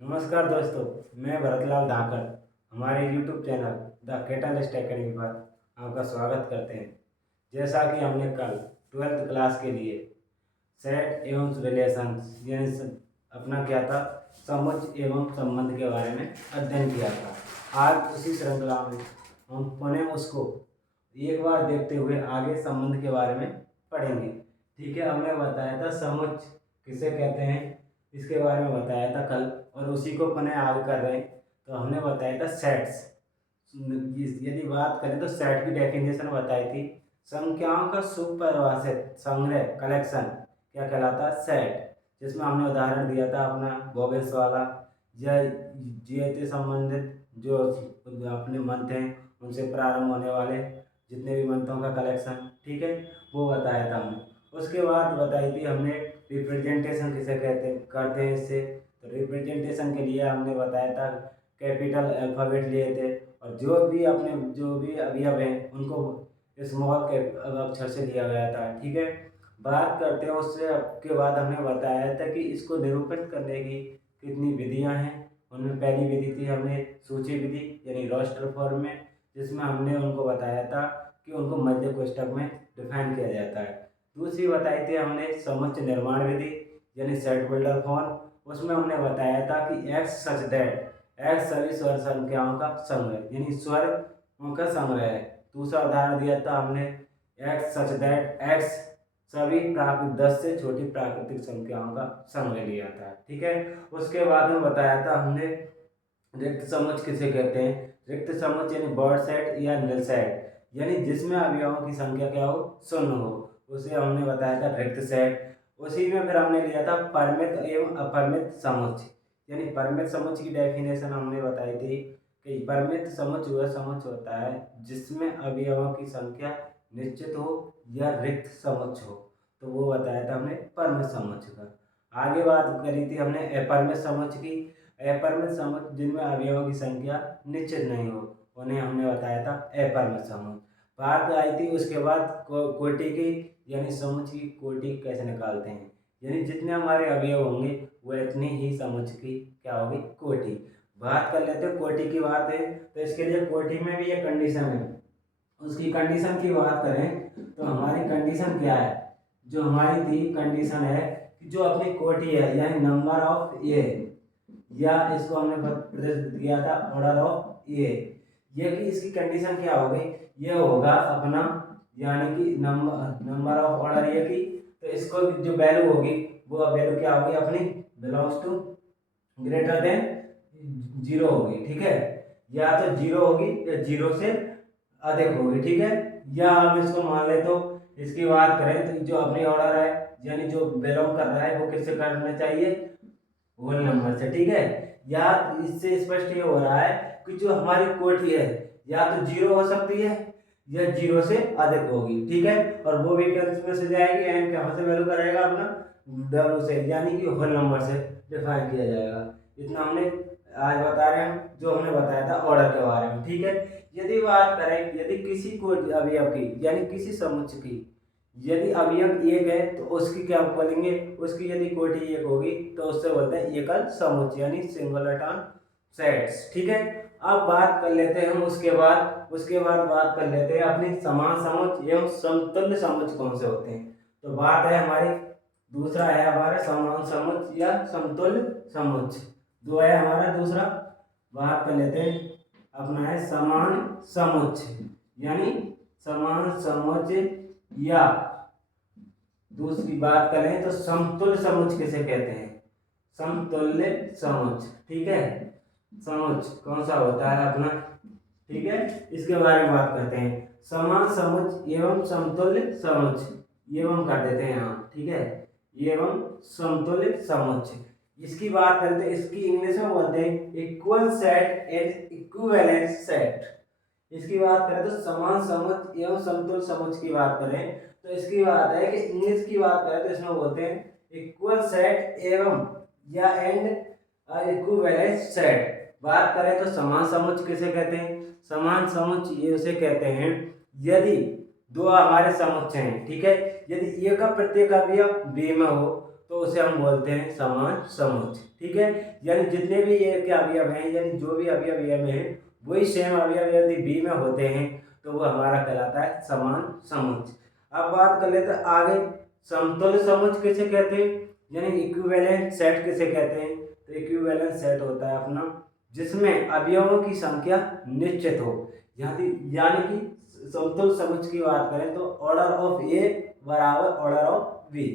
नमस्कार दोस्तों, मैं भरतलाल धाकड़ हमारे YouTube channel the catalyst academy पर आपका स्वागत करते हैं। जैसा कि हमने कल 12th क्लास के लिए सेट एवं रिलेशंस यानी अपना क्या था, समुच्चय एवं संबंध के बारे में अध्ययन किया था। आज उसी श्रृंखला में हम पुनः उसको एक बार देखते हुए आगे संबंध के बारे में पढ़ेंगे। ठीक है, हमने बताया था समुच्चय किसे कहते हैं, इसके बारे में बताया था कल, और उसी को पुनः आगे कर रहे हैं। तो हमने बताया था सेट्स। यदि बात करें तो सेट की डेफिनेशन बताई थी, संख्याओं का सुपरिभाषित संग्रह कलेक्शन क्या कहलाता है, सेट। जिसमें हमने उदाहरण दिया था अपना बोबेल्स वाला, या जीएत से संबंधित जो अपने मंथ हैं उनसे प्रारंभ होने वाले जितने भी मंथों का कलेक्शन, ठीक है, वो बताया था हमने। उसके बाद बताई थी हमने रिप्रेजेंटेशन किसे कहते करते हैं इससे। तो रिप्रेजेंटेशन के लिए हमने बताया था कैपिटल अल्फ़ाबेट लिए थे, और जो भी अवयव हैं उनको स्मॉल अक्षर से लिया गया था। ठीक है, बात करते हैं उससे के बाद हमने बताया था कि इसको निरूपित करने की कितनी विधियां हैं। उनमें पहली विधि थी हमने सूची विधि यानी रोस्टर फॉर्म में, जिसमें हमने उनको बताया था कि उनको मध्य कोष्ठक में डिफाइन किया जाता है। दूसरी बताई थी हमने समुच्चय निर्माण विधि यानी सेट बिल्डर फॉर्म। उसमें हमने बताया था कि एक्स सच दैट एक्स सभी स्वर संख्याओं का संग्रह यानी स्वर का संग्रह है। दूसरा उदाहरण दिया था हमने एक्स सच दैट एक्स सभी 10 से छोटी प्राकृतिक संख्याओं का संग्रह लिया था। ठीक है, उसके बाद में बताया था हमने रिक्त समुच्चय किसे कहते हैं। रिक्त समुच्चय यानी बर्ड सेट या नल सेट, यानी जिसमें अवयवों की संख्या क्या हो, शून्य हो, उसे हमने बताया था रिक्त सेट। उसी में फिर हमने लिया था परिमित एवं अपरिमित समुच्चय, यानी परिमित समुच्चय की डेफिनेशन हमने बताई थी कि परिमित समुच्चय वह समुच्चय होता है जिसमें अवयवों की संख्या निश्चित हो या रिक्त समुच्चय हो। तो वो बताया था हमने परिमित समुच्चय का। आगे बात करी थी हमने अपरिमित समुच्चय की। अपरिमित समुच्चय जिनमें अवयवों की संख्या निश्चित नहीं हो, उन्हें हमने बताया था अपरिमित समुच्चय। बात आई थी उसके बाद कोटि की, यानी समुच्चय की कोटि कैसे निकालते हैं, यानी जितने हमारे अवयव होंगे वह इतनी ही समुच्चय की क्या होगी, कोटि। बात कर लेते हैं कोटि की बात है, तो इसके लिए कोटि में भी एक कंडीशन है। उसकी कंडीशन की बात करें तो हमारी कंडीशन क्या है, जो हमारी थी कंडीशन है कि जो अपनी कोटि है यानी नंबर ऑफ ए, या इसको हमने प्रदर्शित किया था ऑर्डर ऑफ ए, ये कि इसकी कंडीशन क्या हो गई, ये होगा अपना यानी कि नंबर ऑफ ऑर्डर ये की। तो इसको जो वैल्यू होगी वो वैल्यू क्या होगी अपनी, belongs to greater than zero होगी। ठीक है, या तो जीरो होगी या जीरो से अधिक होगी। ठीक है, या हम इसको मान ले तो इसकी बात करें तो जो अपनी ऑर्डर है यानी जो बिलोंग कर रहा है वो किससे करना चाहिए, होल नंबर से। ठीक है, या इससे स्पष्ट ये हो रहा है कि जो हमारी कोटि है या तो जीरो हो सकती है या जीरो से अधिक होगी। ठीक है, और वो भी किसमें से जाएगी, एन कहाँ से वैल्यू करेगा अपना, डब्ल्यू से, यानी कि होल नंबर से डिफाइन किया जाएगा। इतना हमने आज बता रहे हैं जो हमने बताया था ऑर्डर के बारे में। ठीक है, यदि बात करें यदि किसी को अवयव की यानी किसी समुच्चय की यदि अवयव एक है तो उसकी क्या बोलेंगे, उसकी यदि कोटि एक होगी तो उससे बोलते हैं एकल समुच्चय यानी सिंगलटन सेट्स। ठीक है, अब बात कर लेते हैं हम उसके बाद बात कर लेते हैं अपनी समान समुच्चय एवं समतुल्य समुच्चय कौन से होते हैं। तो बात है हमारी दूसरा है हमारा समान समुच्चय या समतुल्य समुच्चय, जो है हमारा दूसरा। बात कर लेते हैं अपना है समान समुच्चय, यानी समान समुच्चय, या दूसरी बात करें तो समतुल्य समुच्चय किसे कहते हैं, समतुल्य समुच्चय। ठीक है, समुच्चय कौन सा होता है अपना, ठीक है, इसके बारे में बात करते हैं। समान समुच्चय एवं समतुल्य समुच्चय एवं कर देते हैं यहाँ। ठीक है, एवं समतुल्य समुच्चय, इसकी बात करते हैं, इसकी इंग्लिश में बोलते हैं equal set and equivalent set. इसकी बात करें तो समान समुच्चय एवं समतुल्य समुच्चय की बात करें तो इसकी बात है कि इंग्लिश की बात करें तो इसमें बोलते हैं इक्वल सेट एवं या एंड इक्विवेलेंट सेट। बात करें तो समान समुच्चय किसे कहते हैं, समान समुच्चय ये उसे कहते हैं यदि दो हमारे समुच्चय हैं। ठीक है, यदि ए का प्रत्येक अवयव बी में हो तो उसे हम बोलते हैं समान समुच्च। ठीक है, यानी जितने भी ए के अवयव हैं, यानी जो भी अवयव ए में है वही सेम अवयव यदि बी में होते हैं तो वो हमारा कहलाता है समान समुच्च। अब बात कर लेते हैं आगे, समतुल्य समुच्च किसे कहते हैं, यानी इक्विवेलेंट सेट किसे कहते हैं। तो इक्विवेलेंट सेट होता है अपना जिसमें अवयवों की संख्या निश्चित हो, यानी कि समतुल्य समुच्च की बात करें तो ऑर्डर ऑफ ए बराबर ऑर्डर ऑफ बी।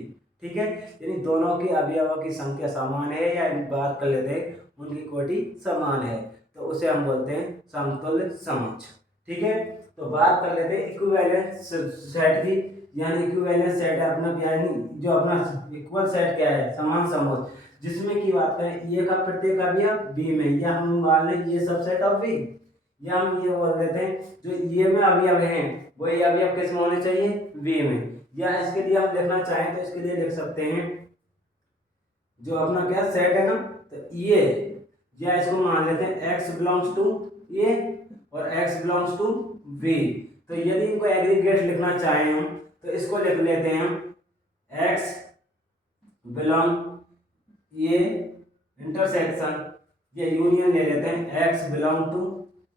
ठीक है, यानी दोनों के अवयवों की संख्या समान है, या बात कर लेते हैं उनकी कोटि समान है, तो उसे हम बोलते हैं समतुल्य समुच्च। ठीक है, तो बात कर लेते हैं इक्विवेलेंट सेट की, यानी इक्विवेलेंट सेट है अपना, यानी जो अपना इक्वल सेट क्या है, समान समुच्च, जिसमें की बात करें ए का प्रत्येक अवयव बी में, या हम मान लें ये सबसेट ऑफ बी, या हम ये बोल देते हैं जो ए में अवयव हैं वही अवयव किस में होने चाहिए, बी में। या इसके लिए हम लिखना चाहें तो इसके लिए लिख सकते हैं जो अपना क्या सेट है ना, तो ये, या इसको मान लेते हैं x बिलोंग्स टू ए और x बिलोंग्स टू बी। तो यदि इनको एग्रीगेट लिखना चाहें हम तो इसको लिख लेते हैं x बिलोंग ए इंटरसेक्शन, ये यूनियन ले लेते हैं x बिलोंग टू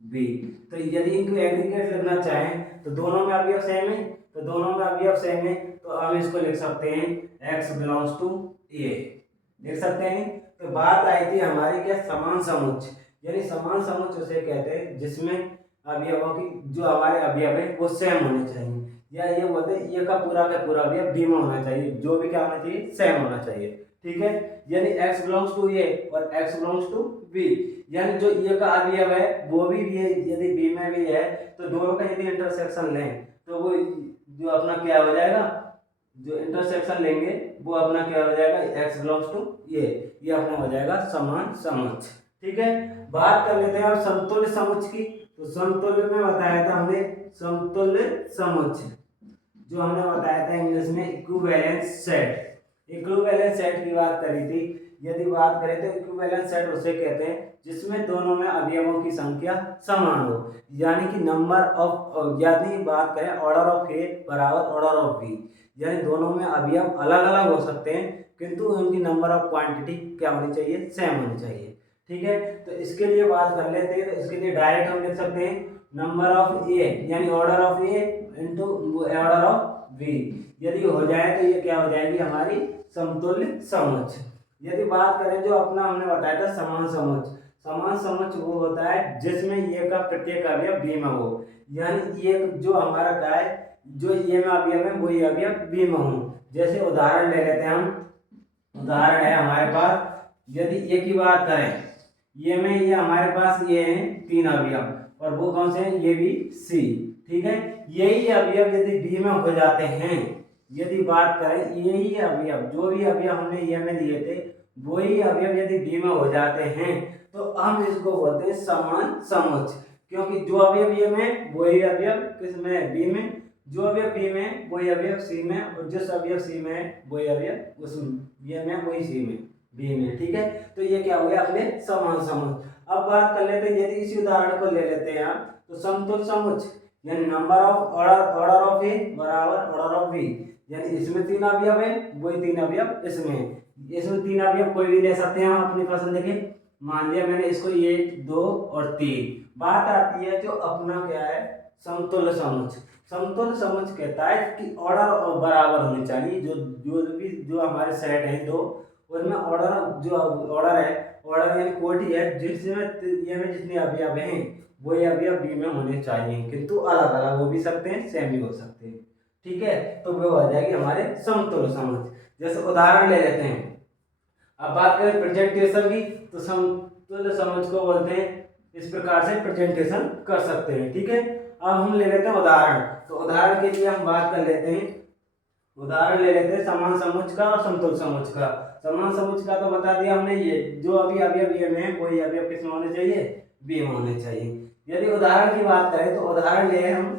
बी। तो यदि इनको एग्रीगेट लिखना चाहें तो दोनों में अवयव सेम है, तो दोनों में अवयव सेम है तो हम इसको लिख सकते हैं x बिलोंग्स टू ए, लिख सकते हैं। तो बात आई थी हमारी क्या, समान समुच्च, यानी समान समुच्च उसे कहते हैं जिसमें अवयवों की जो हमारे अवयव है वो सेम होने चाहिए, या ये बोलते हैं ये का पूरा अवयव बी में होना चाहिए, जो भी क्या होना चाहिए, सेम होना चाहिए। ठीक है, यानी x बिलोंग्स टू ए और x बिलोंग्स टू बी, यानी जो ए का अवयव है वो भी यदि बी में भी है तो दोनों का यदि इंटरसेक्शन लें तो वो जो अपना क्या हो जाएगा, जो इंटरसेक्शन लेंगे वो अपना क्या हो जाएगा, x बिलोंग्स टू ये अपना हो जाएगा समान समुच्च। ठीक है, बात कर लेते हैं अब समतुल्य समुच्च की। तो समतुल्य में बताया था हमने समतुल्य समुच्च, जो हमने बताया था इंग्लिश में इक्विवेलेंट सेट। इक्विवेलेंट सेट की बात करी थी, यदि बात करें तो इक्विवेलेंट सेट उसे कहते हैं जिसमें दोनों में अवयवों की संख्या समान हो, यानी कि नंबर ऑफ, यानी बात करें ऑर्डर ऑफ ए बराबर ऑर्डर ऑफ बी, यानी दोनों में अवयव अलग अलग हो सकते हैं किंतु उनकी नंबर ऑफ क्वांटिटी क्या होनी चाहिए, सेम होनी चाहिए। ठीक है, तो इसके लिए बात कर लेते हैं, तो इसके लिए डायरेक्ट हम लिख सकते हैं नंबर ऑफ ए यानी order of A into order of B, यदि हो जाए तो ये क्या हो जाएगी हमारी समतुल्य समुच्च। यदि बात करें जो अपना हमने बताया था समान समुच्च, समान समुच्च वो होता है जिसमें ए का प्रत्येक अवयव बी में हो, यानी ये जो हमारा क्या है, जो ए में अवयव है वही अवयव बी में हो। जैसे उदाहरण ले लेते हैं हम, उदाहरण है हमारे पास, यदि ए की बात करें, ये में ये हमारे पास ये है 3 अवयव और वो कौन से हैं, ये भी सी। ठीक है, यही अवयव यदि बी में हो जाते हैं, यदि बात करें यही अवयव, जो भी अवयव हमने ये में लिए थे वही अवयव यदि बी में हो जाते हैं तो हम इसको बोलते हैं समान समुच्च, क्योंकि जो अवयव ये में वही अवयव किस में, बी में, जो अवयव बी में वही अवयव सी में, और जिस अवयव सी में है वही अवयव उस ये में वही सी में बी में। ठीक है, तो ये क्या हो गया अपने समान समुच्च। अब बात कर लेते हैं, यदि इसी उदाहरण को ले लेते हैं आप, तो समतुल्य समुच्च यानी नंबर ऑफ ऑर्डर ऑफ ए बराबर ऑर्डर ऑफ बी, यानी इसमें 3 अवयव है वही 3 अवयव इसमें 3 अवयव कोई भी ले सकते हैं हम अपनी पसंद के। मान लिया मैंने इसको 1 2 और 3। बात आती है जो अपना क्या है समतुल्य समुच्च। समतुल्य समुच्च कहता है कि ऑर्डर बराबर होने चाहिए, जो हमारे सेट हैं दो, उनमें ऑर्डर जो ऑर्डर है, ऑर्डर यानी कोटि है, जिसमें ये में जितने अवयव हैं वही अवयव बी में होने चाहिए, किंतु अलग अलग हो भी सकते हैं, सेम भी हो सकते हैं। ठीक है, तो वो हो जाएगी हमारे समतुल्य समुच्च। जैसे उदाहरण ले लेते हैं, अब बात करें प्रेजेंटेशन की, तो समतुल्य समुच्च को बोलते हैं इस प्रकार से प्रेजेंटेशन कर सकते हैं। ठीक है, अब हम ले लेते हैं उदाहरण। तो उदाहरण के लिए हम बात कर लेते हैं, उदाहरण ले लेते हैं समान समुच्च का और समतुल्य समुच्च का। समान समुच्च का तो बता दिया हमने, ये जो अभी अवयव ये में वही अवयव किस में होने चाहिए, बी में होने चाहिए। यदि उदाहरण की बात करें तो उदाहरण ले हम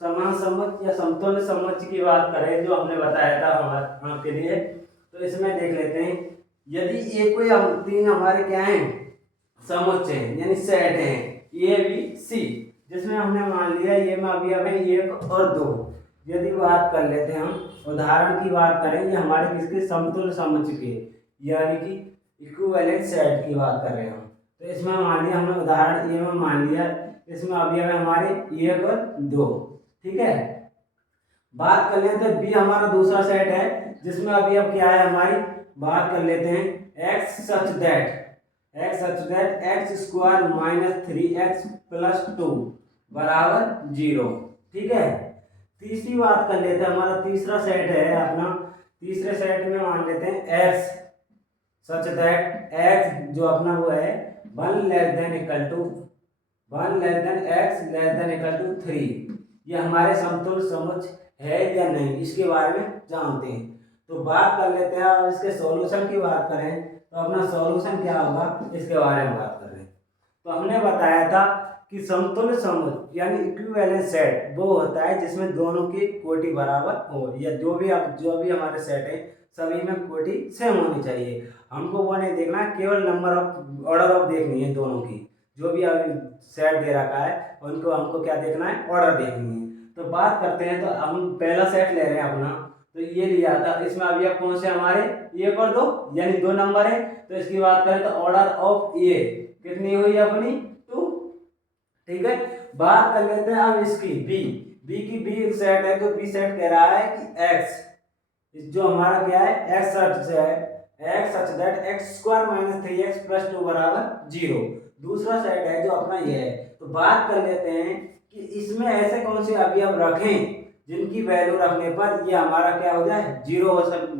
समान समुच्च या समतुल्य समुच्च की बात करें जो हमने बताया था हमारे आपके लिए, तो इसमें देख लेते हैं, यदि ये कोई 3 हमारे क्या हैं समुच्च हैं यानी सेट हैं ए बी सी, जिसमें हमने मान लिया ये में अवयव है 1 और 2, यदि बात कर लेते हैं हम उदाहरण की बात करें, ये हमारे किसके समतुल्य समुच्चय के यानी कि इक्विवेलेंट सेट की बात कर रहे हैं हम। तो इसमें मान लिया हमने उदाहरण ए में मान लिया, इसमें अवयव है हमारे 1 और 2, ठीक है। बात कर लेते हैं बी हमारा दूसरा सेट है जिसमें अवयव क्या है हमारी, बात कर लेते हैं X such that x square minus 3x plus 2 बराबर 0, ठीक है। तीसरी बात कर लेते हैं, हमारा तीसरा सेट है अपना, तीसरे सेट में मान लेते हैं एक्स सच दैट एक्स जो अपना वो है 1 लेस देन इक्वल टू 3, ये हमारे समतुल्य समुच्चय है या नहीं इसके बारे में जानते हैं। तो बात कर लेते हैं, और इसके सॉल्यूशन की बात करें तो अपना सॉल्यूशन क्या होगा इसके बारे में बात कर रहे हैं। तो हमने बताया था कि समतुल्य समुच्चय यानी इक्विवेलेंट सेट वो होता है जिसमें दोनों की कोटि बराबर हो, या जो भी हमारे सेट है सभी में कोटि सेम होनी चाहिए। हमको वो नहीं देखना, केवल नंबर ऑफ ऑर्डर ऑफ देखनी है दोनों की, जो भी अभी सेट दे रखा है उनको हमको क्या देखना है, ऑर्डर देखनी है। तो बात करते हैं, तो हम पहला सेट ले रहे हैं अपना, तो ये लिया था, इसमें अभी अब कौन से हमारे 1 और 2 यानी 2 नंबर है। तो इसकी बात करें तो ऑर्डर ऑफ ए कितनी हुई अपनी 2, ठीक है। बात कर लेते हैं अब इसकी बी की बी सेट है, जो बी सेट कह रहा है कि एक्स जो हमारा क्या है x such that x square minus 3x plus 2 बराबर 0, दूसरा सेट है जो अपना ये है। तो बात कर लेते हैं कि इसमें ऐसे कौन से अवयव रखें जिनकी वैल्यू रखने पर ये हमारा क्या हो जाए 0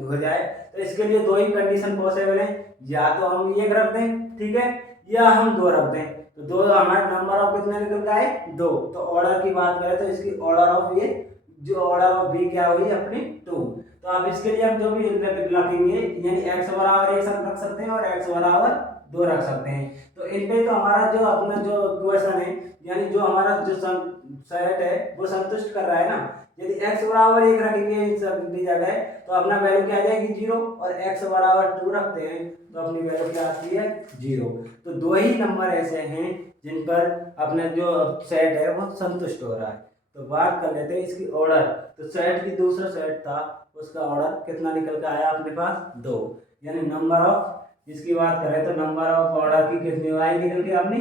हो जाए। तो इसके लिए 2 ही कंडीशन पॉसिबल है, या तो हम 1 रख दें, ठीक है, या हम 2 रख दें। तो 2 हमारा नंबर ऑफ कितने निकल का है 2। तो ऑर्डर की बात करें तो इसकी ऑर्डर ऑफ ये जो ऑर्डर ऑफ बी क्या हुई अपनी 2। तो अब इसके लिए हम जो भी रखेंगे यानी x बराबर 1 रख सकते हैं और x बराबर 2 रख सकते हैं। तो इन पे तो हमारा जो अपना जो क्वेश्चन है यानी जो हमारा जो सेट है वो संतुष्ट कर रहा है ना। यदि x बराबर 1 रखेंगे इन सब की जगह तो अपना वैल्यू क्या आ जाएगी 0, और x बराबर 2 रखते हैं तो अपनी वैल्यू क्या आती है 0। तो 2 ही नंबर ऐसे हैं जिन पर अपना जो सेट है वो संतुष्ट हो रहा है। तो बात कर लेते हैं इसकी ऑर्डर। तो सेट की दूसरा सेट था उसका ऑर्डर कितना निकल कर आया अपने पास 2, यानी नंबर ऑफ इसकी बात करें तो नंबर ऑफ ऑर्डर की कितनी आई निकल के अपनी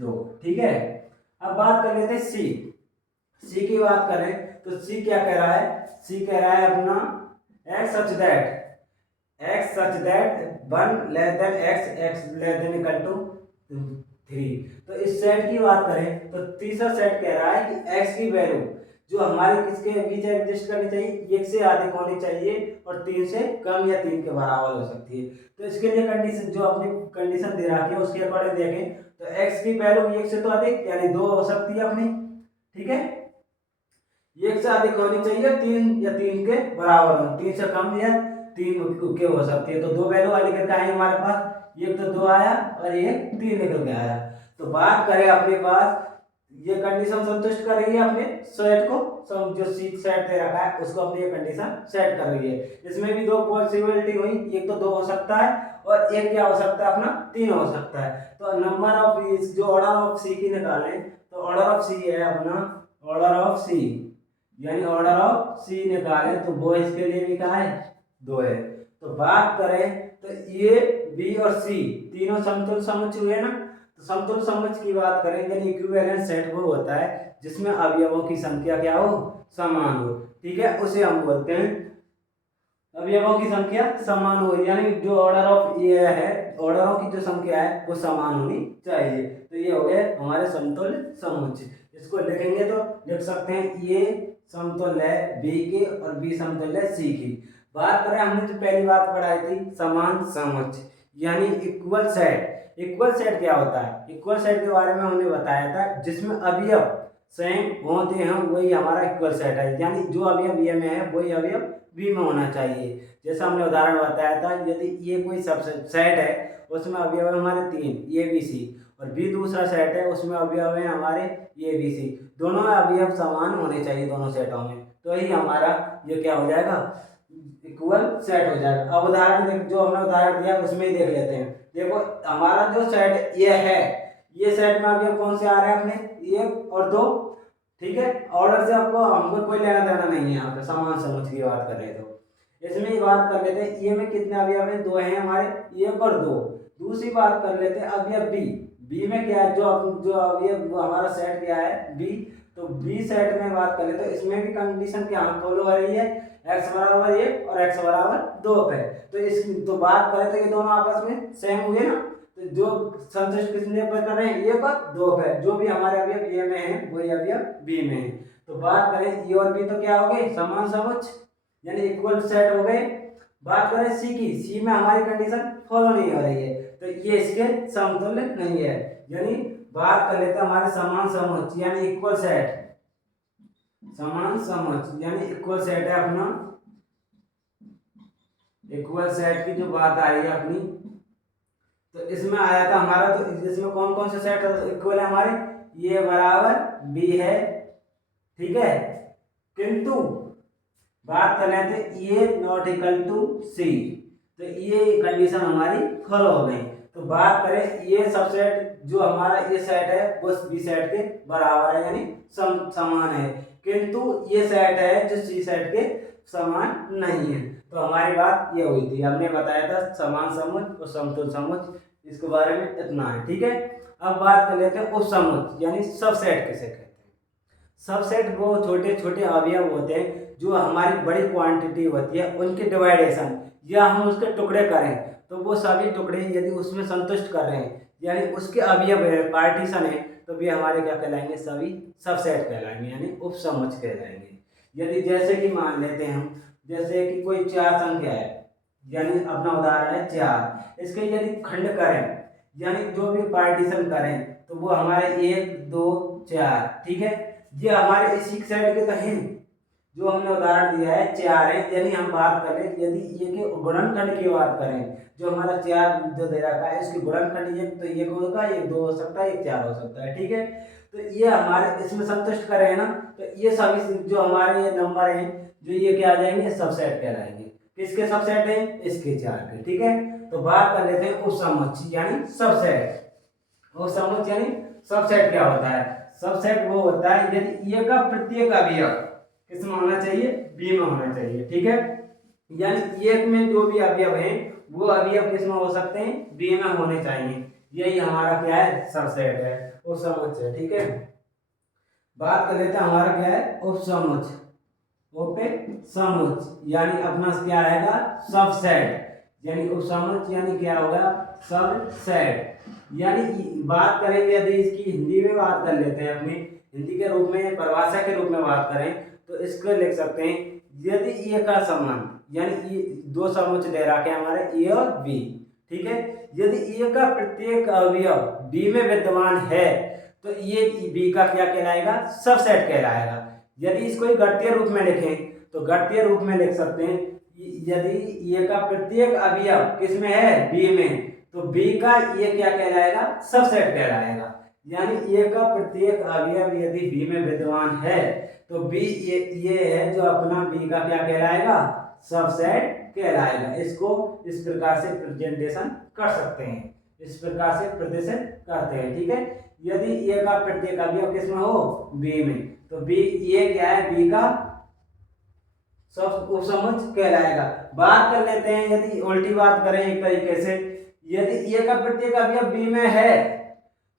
2, ठीक है। अब बात कर लेते हैं सी की बात करें तो सी क्या कह रहा है, सी कह रहा है अपना x such that 1 less than x less than equal to 3। तो इस सेट की बात करें तो तीसरा सेट कह रहा है कि x की वैल्यू जो हमारे किसके बीच एडजस्ट करनी चाहिए 1 से अधिक होनी चाहिए और 3 से कम या 3 के बराबर हो सकती है। तो इसके लिए कंडीशन जो अपनी कंडीशन दे रखी है उसके अकॉर्डिंग देखें तो x की वैल्यू 1 से तो अधिक यानी 2 हो सकती है अपनी, ठीक है, 1 से अधिक होनी चाहिए 3 या 3 के बराबर हो, 3 से कम या 3 के हो सकती है। तो 2 वैल्यू वाली करके आई हमारे पास, एक तो 2 आया और एक 3 निकल के आया। तो बात करें अपने पास ये कंडीशन संतुष्ट कर रही है अपने सेट को, जो सी सेट दे रखा है उसको अपनी ये कंडीशन सेट कर रही है। इसमें भी 2 पॉसिबिलिटी हुई, एक तो 2 हो सकता है और एक क्या हो सकता है अपना 3 हो सकता है। तो नंबर ऑफ जो ऑर्डर ऑफ सी की निकालें तो ऑर्डर ऑफ सी है अपना ऑर्डर ऑफ सी यानी ऑर्डर ऑफ सी निकालें तो वो इसके लिए भी कहा है 2 है। तो बात करें तो ये बी और सी तीनों समतुल्य समुच्चय हुए ना। तो समतुल्य समुच्चय की बात करें यानी इक्विवेलेंट सेट वो होता है जिसमें अवयवों की संख्या क्या हो समान हो, ठीक है, उसे हम बोलते हैं अवयवों की संख्या समान हो, यानी जो ऑर्डर ऑफ ए है ऑर्डरों की जो संख्या है वो समान होनी चाहिए। तो ये हो गए हमारे समतुल्य समुच्चय। इसको लिखेंगे तो लिख सकते हैं ये समतुल्य है बी के और बी समतुल्य है सी की। बात करें हमने जो पहली बात पढ़ाई थी समान समुच्चय यानी इक्वल सेट। इक्वल सेट क्या होता है, इक्वल सेट के बारे में हमने बताया था जिसमें अवयव सेम होते हैं वही हमारा इक्वल सेट है, यानी जो अवयव ए में है वही अवयव बी में होना चाहिए। जैसा हमने उदाहरण बताया था यदि ये कोई सब सेट है उसमें अवयव है हमारे 3 ए बी सी और बी दूसरा सेट है उसमें अवयव है हमारे ए बी सी, दोनों अवयव समान होने चाहिए दोनों सेटों में, तो ही हमारा ये क्या हो जाएगा इक्वल सेट हो जाएगा। अब उदाहरण जो हमने उदाहरण दिया उसमें ही देख लेते हैं। देखो हमारा जो सेट ये है ये सेट में अवयव कौन से आ रहे हैं अपने 1 और 2, ठीक है, ऑर्डर से आपको हमको कोई लेना देना नहीं है, यहाँ पे समान समझ की बात कर रहे हैं तो इसमें ही बात कर लेते हैं ए में कितने अवयव है, दो हैं हमारे, एक और दो। दूसरी बात कर लेते हैं अवयव बी। बी में क्या है, जो अवयव वो हमारा सेट क्या है बी, तो बी सेट में बात कर लेते हैं, इसमें भी कंडीशन क्या फॉलो हो रही है, x बराबर 1 और x बराबर 2 पे। तो इस तो बात करें तो ये दोनों आपस में सेम हुए ना, तो जो संतुष्ट किसने पर कर रहे हैं, एक और दो पे, जो भी हमारे अवयव ए में है वही अवयव बी में है। तो बात करें ए और बी तो क्या हो गए, समान समोच्च यानी इक्वल सेट हो गए। बात करें सी की, सी में हमारी कंडीशन फॉलो नहीं हो रही है, तो ये इसके समतुल्य नहीं है। यानी बात कर लेते हैं हमारे समान समोच्च यानी इक्वल सेट, समान समोच्च यानी इक्वल सेट है अपना, इक्वल सेट की जो बात आ रही है अपनी, तो इसमें आया था हमारा, तो इसमें कौन कौन से सेट इक्वल है हमारे, ये बराबर बी है, ठीक है। किंतु बात कर रहे थे ये नॉट इक्वल टू सी, तो ये कंडीशन हमारी फॉलो हो गई। तो बात करें ये सबसेट जो हमारा ये सेट है वो बी सेट के बराबर है यानी समान है, किंतु ये सेट है जो सी सेट के समान नहीं है। तो हमारी बात ये हुई थी, हमने बताया था समान समुच्च और समतुल्य समुच्च, इसके बारे में इतना है, ठीक है। अब बात कर लेते हैं उपसमुच्च यानी सबसेट किसे कहते हैं। सबसेट वो छोटे छोटे अवयव होते हैं जो हमारी बड़ी क्वांटिटी होती है, उनके डिवाइडेशन या हम उसके टुकड़े करें तो वो सभी टुकड़े यदि उसमें संतुष्ट कर रहे हैं यानी उसके अवयव है, पार्टीशन है, तो भी हमारे क्या कहलाएंगे, सभी सबसेट कहलाएंगे यानी उपसमुच्च कहलाएंगे। यदि जैसे कि मान लेते हैं हम, जैसे कि कोई चार संख्या है यानी अपना उदाहरण है 4, इसके यदि खंड करें यानी जो भी पार्टीशन करें तो वो हमारे 1 2 4, ठीक है। ये हमारे इसी सेट के तो हैं, जो हमने उदाहरण दिया है 4 है, यानी हम बात करें यदि ये के गुणनखंड की बात करें, जो हमारा 4 जो दे रखा है इसके गुणनखंड एक तो एक होगा, एक 2 हो सकता है, एक 4 हो सकता है, ठीक है। तो ये हमारे इसमें संतुष्ट कर रहे हैं ना, तो ये सभी जो हमारे ये नंबर हैं जो ये क्या आ जाएंगे, सबसेट कहलाएंगे। किसके सबसेट हैं, इसके 4 के, ठीक है। तो बात कर लेते हैं उपसमुच्च यानी सबसेट। उपसमुच्च यानी सबसेट क्या होता है, सबसेट वो होता है यदि ए का प्रत्येक अवयव किसमें होना चाहिए, बी में होना चाहिए, ठीक है। यानी एक में जो भी अवयव हैं वो अवयव किसमें हो सकते हैं, बी में होने चाहिए, यही हमारा क्या है, सबसेट है, उपसमुच्च है, ठीक है। बात कर लेते हैं हमारा क्या है, उपसमुच्च। उपसमुच्च यानी अपना क्या आएगा, सबसेट, यानी उपसमुच्च यानी क्या होगा, सबसेट। यानी बात करेंगे यदि इसकी हिंदी में बात कर लेते हैं, अपनी हिंदी के रूप में परिभाषा के रूप में बात करें तो इसको लिख सकते हैं, यदि ए का संबंध यानी दो समुच्चय दे रखे हैं हमारे ए और बी, ठीक है। यदि ए का प्रत्येक अवयव बी में विद्यमान है तो ये बी का क्या कहलाएगा, सबसेट कहलाएगा। यदि इसको गणितीय रूप में लिखें तो गणितीय रूप में लिख सकते हैं, यदि ए का प्रत्येक अवयव किसमें है, बी में, तो बी का ये क्या कहलाएगा, सबसेट कहलाएगा। यानी ए का प्रत्येक अवयव यदि बी में विद्यमान है तो बी ये है जो अपना बी का क्या कहलाएगा, सबसेट कहलाएगा। इसको इस प्रकार से प्रेजेंटेशन कर सकते हैं, इस प्रकार से प्रदर्शन करते हैं, ठीक है। यदि ए का प्रत्येक अवयव किसमें हो, बी में, तो बी ये क्या है, बी का सब उपसमुच्च कहलाएगा। बात कर लेते हैं यदि उल्टी बात करें एक तरीके से, यदि ए का प्रत्येक अवयव बी में है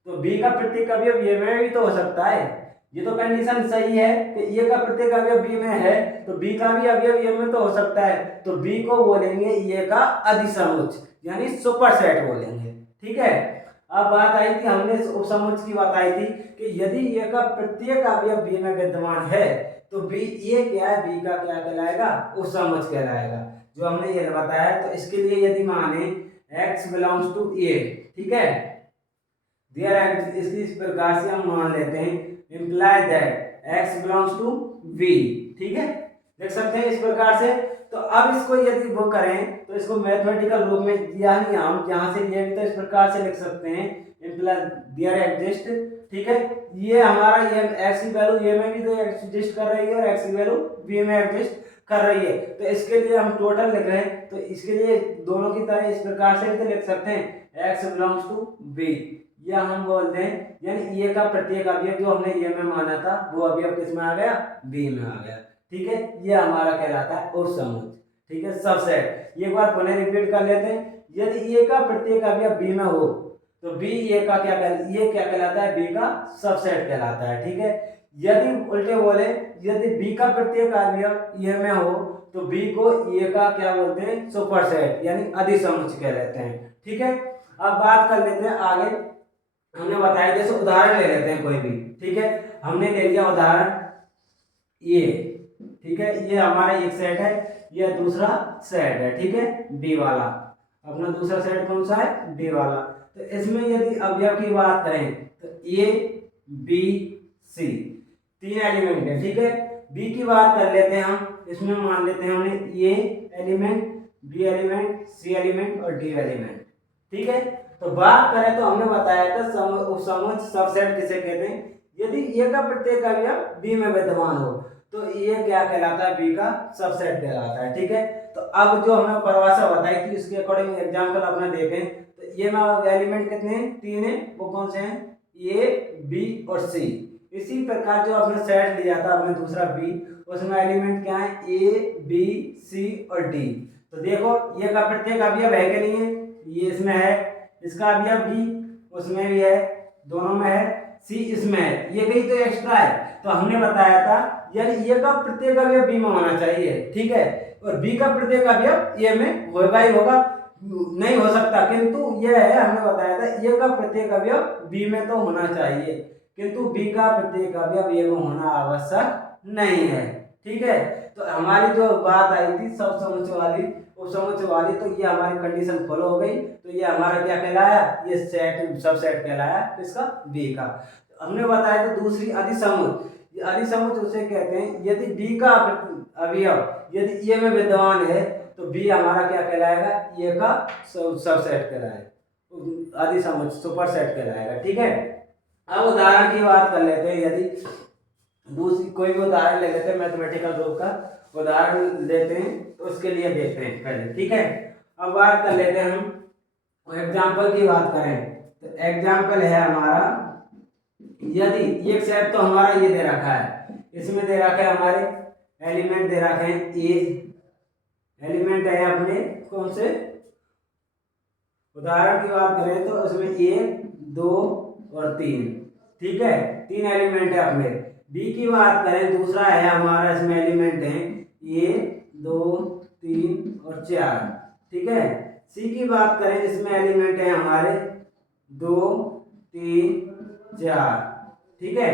तो बी का प्रत्येक अवयव ए में भी तो हो सकता है। ये तो कंडीशन सही है कि ए का प्रत्येक अवयव बी में है तो बी का भी अवयव ए में तो हो सकता है, तो बी को बोलेंगे ए का अधिसमुच्च यानी सुपरसेट बोलेंगे, ठीक है। अब बात आई थी, हमने उपसमुच्च की बात आई थी कि यदि ए का प्रत्येक अवयव बी में विद्यमान है तो बी ये क्या है, बी का क्या कहलाएगा, उपसमुच्च कहलाएगा, जो हमने ये बताया। तो इसके लिए यदि माने x बिलोंग्स टू ए, ठीक है, इसकी इस प्रकार से हम मान लेते हैं, imply that x belongs to v, ठीक है, देख सकते हैं इस प्रकार से। तो अब इसको यदि वो करें तो इसको मैथमेटिकल रूप में यानी हम यहाँ से ये भी तो इस प्रकार से लिख सकते हैं, इंप्लाई देयर एग्जिस्ट, ठीक है। ये हमारा ये x की वैल्यू ये में भी तो एग्जिस्ट कर रही है और x की वैल्यू v में एग्जिस्ट कर रही है, तो इसके लिए हम टोटल लिख रहे हैं, तो इसके लिए दोनों की तरह इस प्रकार से भी तो लिख सकते हैं, x बिलोंग्स टू v, या हम बोलते हैं यानी ए का प्रत्येक अवयव जो हमने ए में माना था वो अवयव किस में आ गया, बी में आ गया। ठीक है, ये हमारा कहलाता है उपसमुच्चय। ठीक है, सबसेट। एक बार पुनः रिपीट कर लेते हैं। यदि ए का प्रत्येक अवयव बी में हो तो बी ए का ये क्या कहलाता है, बी का सबसेट कहलाता है। ठीक है, यदि उल्टे बोले यदि बी का प्रत्येक अवयव ए में हो तो बी को ए का क्या बोलते हैं, सुपरसेट यानी अधिसमुच्चय कहलाते हैं। ठीक है, अब बात कर लेते हैं आगे। हमने बताया जैसे उदाहरण ले लेते हैं कोई भी। ठीक है, हमने ले लिया उदाहरण ए। ठीक है, ये हमारा एक सेट है, ये दूसरा सेट है। ठीक है, बी वाला अपना दूसरा सेट कौन सा है, बी वाला। तो इसमें यदि अवयव की बात करें तो ए बी सी तीन एलिमेंट है। ठीक है, बी की बात कर लेते हैं हम। इसमें मान लेते हैं हमने ए एलिमेंट, बी एलिमेंट, सी एलिमेंट और डी एलिमेंट। ठीक है, तो बात करें तो हमने बताया था उपसमुच्चय सबसेट किसे कहते हैं, यदि ए का प्रत्येक अवयव बी में विद्यमान हो तो ये क्या कहलाता है, बी का सबसेट कहलाता है। ठीक है, तो अब जो हमने परिभाषा बताई थी उसके अकॉर्डिंग एग्जांपल अपने देखें तो ये में एलिमेंट कितने हैं, तीन है। वो कौन से हैं, ए बी और सी। इसी प्रकार जो आपने सेट लिया था अपने दूसरा बी, उसमें एलिमेंट क्या है, ए बी सी और डी। तो देखो ये का प्रत्येक अवयव है कि नहीं है, ये इसमें है, इसका अवयव बी उसमें भी है, दोनों में है, सी इसमें है, ये कहीं तो एक्स्ट्रा है। तो हमने बताया था यानी ए का प्रत्येक अवयव बी में होना चाहिए। ठीक है, और बी का प्रत्येक अवयव ए में होगा ही होगा, नहीं हो सकता, किंतु यह है हमने बताया था ए का प्रत्येक अवयव बी में तो होना चाहिए, किंतु बी का प्रत्येक अवयव ए में होना आवश्यक नहीं है। ठीक है, तो हमारी जो बात आई थी सब समुच्चय वाली उपसमुच्चय वाली, तो ये हमारी कंडीशन फॉलो हो गई। तो ये हमारा क्या कहलाया, ये सेट सबसेट कहलाया किसका, बी का। हमने बताया था दूसरी अधिसमुच्चय। अधिसमुच्चय उसे कहते हैं यदि बी का अवयव यदि ए में विद्यमान है तो बी हमारा क्या कहलाएगा, ए का सबसेट कहलाएगा, अधिसमुच्चय सुपरसेट कहलाएगा। ठीक है, अब उदाहरण की बात कर लेते हैं। यदि दूसरी कोई भी उदाहरण ले लेते हैं, मैथमेटिकल रूप का उदाहरण लेते हैं तो उसके लिए देखते हैं पहले। ठीक है, अब बात कर लेते हैं हम एग्जाम्पल की बात करें तो एग्जाम्पल है हमारा, यदि एक सेट तो हमारा ये दे रखा है, इसमें दे रखा है हमारे एलिमेंट दे रखे हैं, ए एलिमेंट है अपने कौन से, उदाहरण की बात करें तो उसमें 1 2 और 3। ठीक है, तीन एलिमेंट है अपने। बी की बात करें दूसरा है हमारा, इसमें एलिमेंट है 1 2 3 और 4। ठीक है, सी की बात करें इसमें एलिमेंट है हमारे 2 3 4। ठीक है,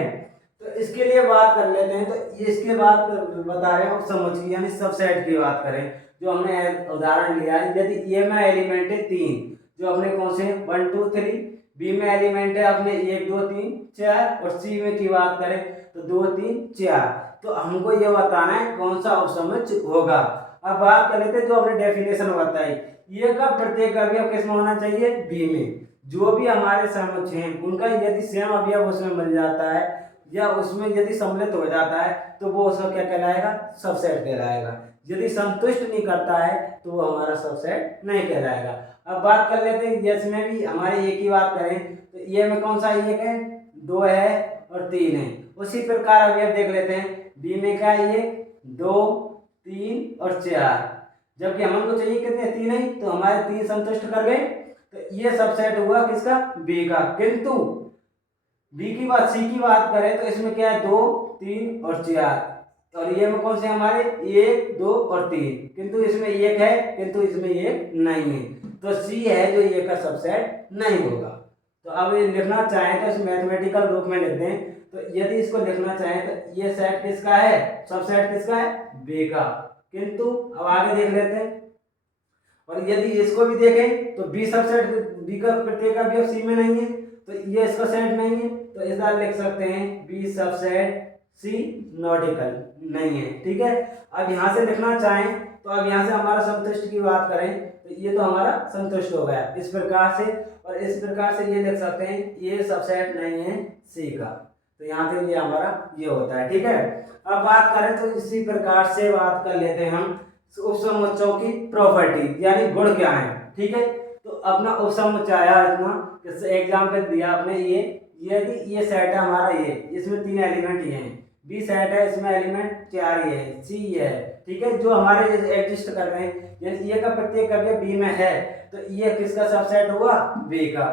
तो इसके लिए बात कर लेते हैं। तो ये इसके बाद बता रहे हैं उपसमुच्चय यानी सबसेट की बात करें, जो हमने उदाहरण लिया है। यदि ए में एलिमेंट है 3, जो अपने कौन से 1 2 3, बी में एलिमेंट है अपने 1 2 3 4 और सी में की बात करें तो 2 3 4। तो हमको ये बताना है कौन सा उपसमुच्चय होगा। अब बात कर लेते हैं जो हमने डेफिनेशन बताई, ए का प्रत्येक अवयव किस में होना चाहिए, बी में। जो भी हमारे समुच्चय हैं उनका यदि सेम अवयव उसमें मिल जाता है या उसमें यदि सम्मिलित हो जाता है तो वो उसका क्या कहलाएगा, सबसेट कहलाएगा। यदि संतुष्ट नहीं करता है तो वो हमारा सबसेट नहीं कहलाएगा। अब बात कर लेते हैं इसमें भी हमारे ए की बात करें तो ए में कौन सा एक है, 2 है और 3 है। उसी प्रकार अवयव देख लेते हैं, बी में क्या है 1 2 3 और 4, जबकि हमको चाहिए कितने, 3 है, तो हमारे 3 संतुष्ट कर गए, तो ये सबसेट हुआ किसका, बी का। किंतु बी की बात सी की बात करें तो इसमें क्या है 2 3 और 4, और ये में कौन से हमारे 1 2 और 3, किंतु इसमें 1 है किंतु इसमें 1 नहीं है, तो सी है जो ए का सबसेट नहीं होगा। तो अब ये लिखना चाहें तो इस मैथमेटिकल रूप में लिख दें। तो यदि इसको लिखना चाहें तो ये सेट किसका है, सबसेट किसका है, बी का। किंतु अब आगे देख लेते हैं, और यदि इसको भी देखें तो बी सबसेट, बी का प्रत्येक अवयव सी में नहीं है तो ये इसका सेट नहीं है, तो इस बार लिख सकते हैं B subset C not equal नहीं है। ठीक है, अब यहाँ से लिखना चाहें तो अब यहाँ से हमारा संतुष्ट की बात करें तो ये तो हमारा संतुष्ट हो गया इस प्रकार से, और इस प्रकार से ये लिख सकते हैं ये सबसेट नहीं है सी का, तो यहाँ से ये हमारा ये होता है। ठीक है, अब बात करें तो इसी प्रकार से बात कर लेते हैं हम उपसमुच्चयों की प्रॉपर्टी यानी गुण क्या है। ठीक है, तो अपना उपसमुच्चय आया इतना, एग्जाम्पल दिया आपने यदि ये सेट है हमारा, ये इसमें 3 एलिमेंट ये हैं, बी सेट है इसमें एलिमेंट 4 ये है, सी ये है, ठीक है, जो हमारे एग्जिस्ट कर रहे हैं, यानी ये का प्रत्येक अवयव बी में है तो ये किसका सबसेट हुआ, बी का।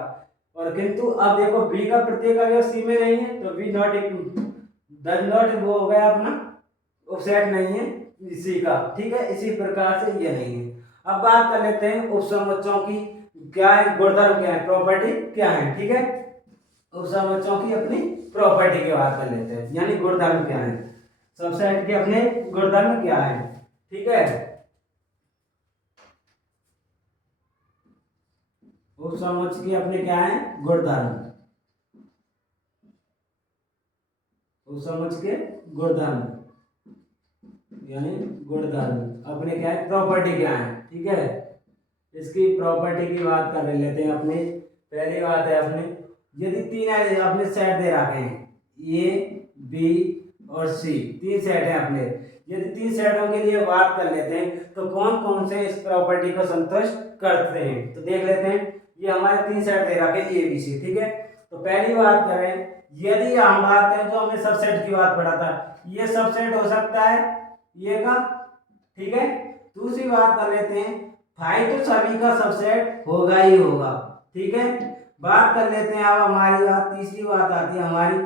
और किंतु अब देखो बी का प्रत्येक अवयव सी में नहीं है तो बी नॉट डज नॉट, वो हो गया अपना उपसेट नहीं है सी का, ठीक है, इसी प्रकार से ये नहीं है। अब बात कर लेते हैं उपसमुच्चयों की, क्या है गुणधर्म, क्या है प्रॉपर्टी, क्या है, ठीक है, उपसमुच्चयों की अपनी प्रॉपर्टी की बात कर लेते हैं, यानी गुणधर्म क्या है, सबसेट के अपने गुणधर्म क्या है, ठीक है। उपसमुच्चय के अपने क्या है गुणधर्म, उपसमुच्चय के गुणधर्म यानी गुणधर्म अपने क्या है प्रॉपर्टी क्या है, ठीक है। इसकी प्रॉपर्टी की बात कर लेते हैं अपने। पहली बात है अपने, यदि 3 अपने सेट दे रखे हैं ए बी और सी, 3 सेट है अपने, यदि 3 सेटों के लिए बात कर लेते हैं तो कौन कौन से इस प्रॉपर्टी को संतुष्ट करते हैं, तो देख लेते हैं। ये हमारे 3 सेट दे रखे हैं ए बी सी, ठीक है। तो पहली बात करें, यदि हम बात करें जो हमने सबसेट की बात पढ़ा था, ये सबसेट हो सकता है ये का, ठीक है। दूसरी बात कर लेते हैं, फाइव तो सभी का सबसेट होगा ही होगा, ठीक है। बात कर लेते हैं अब हमारी बात, तीसरी बात आती है हमारी,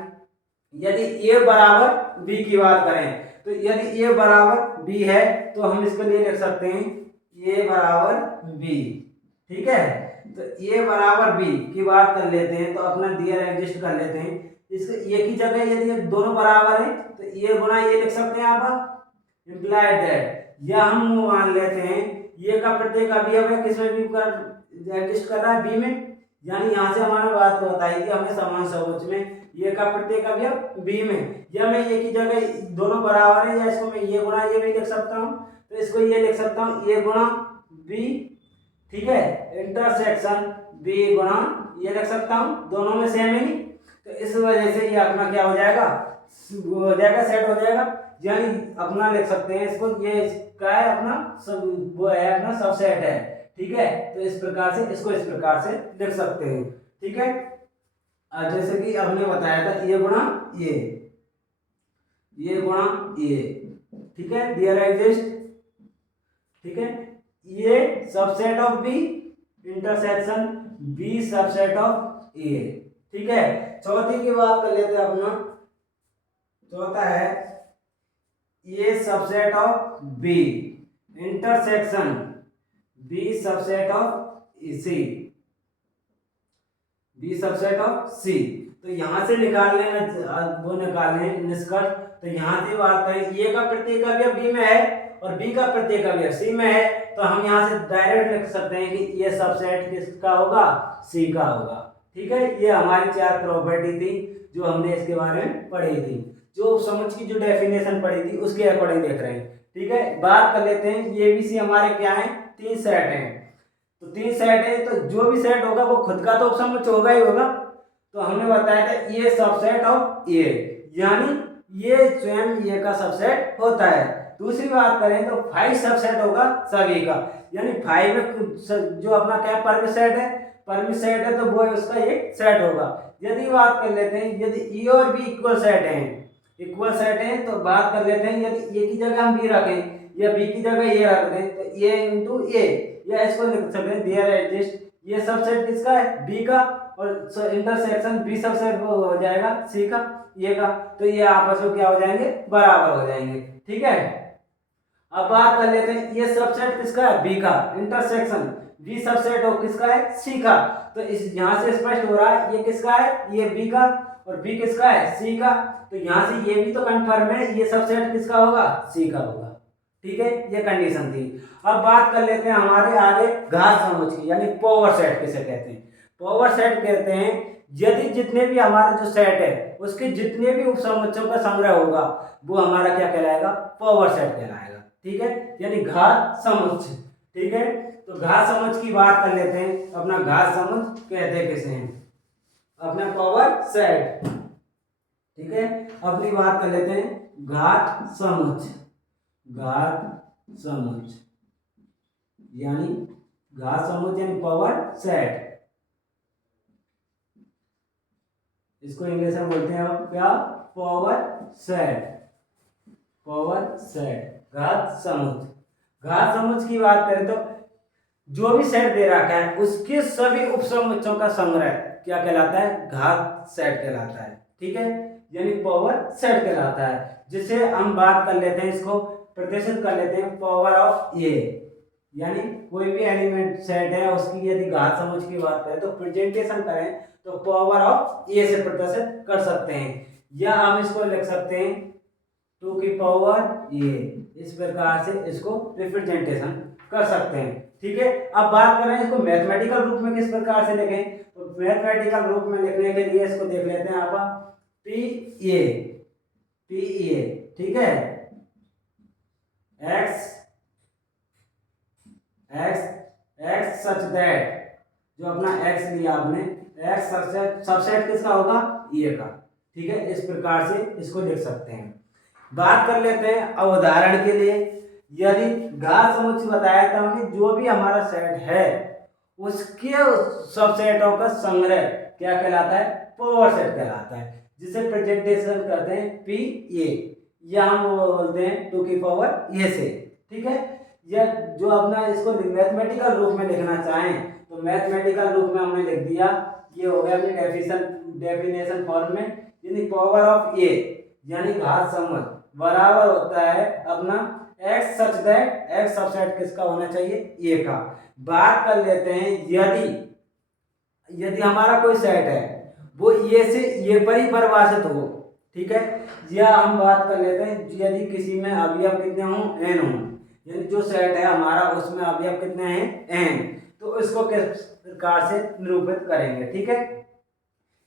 यदि ए बराबर बी की बात करें तो यदि ए बराबर बी है तो हम इसके लिए लिख सकते हैं ए बराबर बी, ठीक है। तो ए बराबर बी की बात कर लेते हैं तो अपना दियर एडजस्ट कर लेते हैं, इसके ए की जगह यदि दोनों बराबर है तो ए गुना ये लिख सकते हैं आप, इम्प्लाइड दैट, या हम मान लेते हैं ये का प्रत्येक अवयव है किसमें भी कर एडजस्ट कर रहा है बी में, यानी यहाँ से हमारा बात बताई थी हमने समान समोच्च में ये का प्रत्येक अवयव बी में, या मैं ये की जगह दोनों बराबर है या इसको मैं ये गुणा ये भी लिख सकता हूँ, तो इसको ये लिख सकता हूँ ये गुणा बी, ठीक है, इंटरसेक्शन बी गुणा ये लिख सकता हूँ, दोनों में सेम है नहीं, तो इस वजह से ये अपना क्या हो जाएगा, हो जाएगा सेट हो जाएगा, यानी अपना लिख सकते हैं इसको, ये क्या है अपना सब वो है अपना सबसेट है, ठीक है। तो इस प्रकार से इसको इस प्रकार से लिख सकते हैं, ठीक है। जैसे कि हमने बताया था ये गुणा ये गुणा ये, ठीक है, दियर एग्जिस्ट, ठीक है, ये subset of B intersection B subset of A, ठीक है। चौथी की बात कर लेते हैं अपना, चौथा है ये subset of B intersection B subset of C, B subset of C. तो यहां से निकालने में वो निकालने निष्कर्ष, तो यहां से बात करें ए का प्रत्येक अवयव बी में है और बी का प्रत्येक अवयव सी में है, तो हम यहां से डायरेक्ट लिख सकते हैं कि ये सबसेट किसका होगा, सी का होगा, ठीक है। ये हमारी 4 प्रॉपर्टी थी जो हमने इसके बारे में पढ़ी थी, जो समझ की जो डेफिनेशन पढ़ी थी उसके अकॉर्डिंग देख रहे हैं, ठीक है। बात कर लेते हैं ये बी सी हमारे क्या है 3 सेट हैं, तो 3 सेट है तो जो भी सेट होगा वो खुद का तो उपसमुच्चय होगा ही होगा, तो हमने बताया था ये सबसेट ऑफ ए, यानी ये स्वयं ये का सबसेट होता है। दूसरी बात करें तो 5 सबसेट होगा सभी का, यानी 5 जो अपना क्या परमिट सेट है, परमिट सेट है तो वो उसका एक सेट होगा। यदि बात कर लेते हैं यदि ए और बी इक्वल सेट हैं, इक्वल सेट है तो बात कर लेते हैं यदि ए की जगह हम बी रखें या बी की जगह ए रख दें तो ए इंटू ए, या इसको लिख सकते हैं देयर एग्जिस्ट, ये सबसेट किसका है बी का, और इंटरसेक्शन बी सबसेट हो जाएगा सी का ये का, तो ये आपस में क्या हो जाएंगे बराबर हो जाएंगे, ठीक है। अब बात कर लेते हैं ये सबसेट किसका है बी का, इंटरसेक्शन बी सबसेट हो किसका है सी का, तो इस यहां से स्पष्ट हो रहा है ये किसका है ये बी का और बी किसका है सी का, तो यहां से ये भी तो कंफर्म है ये सबसेट किसका होगा सी का होगा, ठीक है, ये कंडीशन थी। अब बात कर लेते हैं हमारे आगे घात समूह की, यानी पावर सेट किसे कहते हैं, पावर सेट कहते हैं यदि जितने भी हमारा जो सेट है उसके जितने भी उपसमुच्चयों का संग्रह होगा वो हमारा क्या कहलाएगा पावर सेट कहलाएगा, ठीक है, यानी घात समुच्चय, ठीक है। तो घात समुच्चय की बात कर लेते हैं, अपना घात समुच्चय कहते हैं किसे हैं, अपना पावर सेट, ठीक है। अपनी बात कर लेते हैं घात समुच्चय, घात समुच्चय यानी घात समुच्चय यानी पावर सेट, इसको इंग्लिश में बोलते हैं अब क्या, पावर सेट, पावर सेट, घात समुच्चय। घात समुच्चय की बात करें तो जो भी सेट दे रखा है उसके सभी उपसमुच्चयों का संग्रह क्या कहलाता है, घात सेट कहलाता है। ठीक है, यानी पावर सेट कहलाता है। जिसे हम बात कर लेते हैं, इसको प्रतिशत कर लेते हैं पावर ऑफ ए, यानी कोई भी एलिमेंट सेट है उसकी यदि घात समुच्चय की बात करें तो प्रेजेंटेशन करें तो पावर ऑफ ए से प्रतिशत कर सकते हैं, या हम इसको लिख सकते हैं 2 की पावर ए, इस प्रकार से इसको रिप्रेजेंटेशन कर सकते हैं। ठीक है, अब बात कर रहे हैं इसको मैथमेटिकल रूप में किस प्रकार से लिखें, तो मैथमेटिकल रूप में लिखने के लिए इसको देख लेते हैं आप, पी ए, पी ए, ठीक है, x x x such that, जो अपना एक्स लिया आपने, एक्स सबसेट किसका होगा, ए का। ठीक है, इस प्रकार से इसको लिख सकते हैं। बात कर लेते हैं अब उदाहरण के लिए, यदि घात समुच्चय बताया था हमने, जो भी हमारा सेट है उसके सबसेटों का संग्रह क्या कहलाता है, पावर सेट कहलाता है, जिसे प्रेजेंटेशन करते हैं पी ए, या हम बोलते हैं 2 की पावर ए से। ठीक है, या जो अपना इसको मैथमेटिकल रूप में लिखना चाहें तो मैथमेटिकल रूप में हमने लिख दिया, ये हो गया अपनी डेफिनेशन फॉर्म में, यानी पावर ऑफ ए यानी घात समुच्चय बराबर होता है अपना x such that, x subset किसका होना चाहिए, ए का। बात कर लेते हैं, यदि हमारा कोई सेट है वो ए से ए पर ही परिभाषित हो, ठीक है, या हम बात कर लेते हैं यदि किसी में अवयव कितने हों, एन हों, यानी जो सेट है हमारा उसमें अवयव कितने हैं, एन, तो इसको किस प्रकार से निरूपित करेंगे। ठीक है,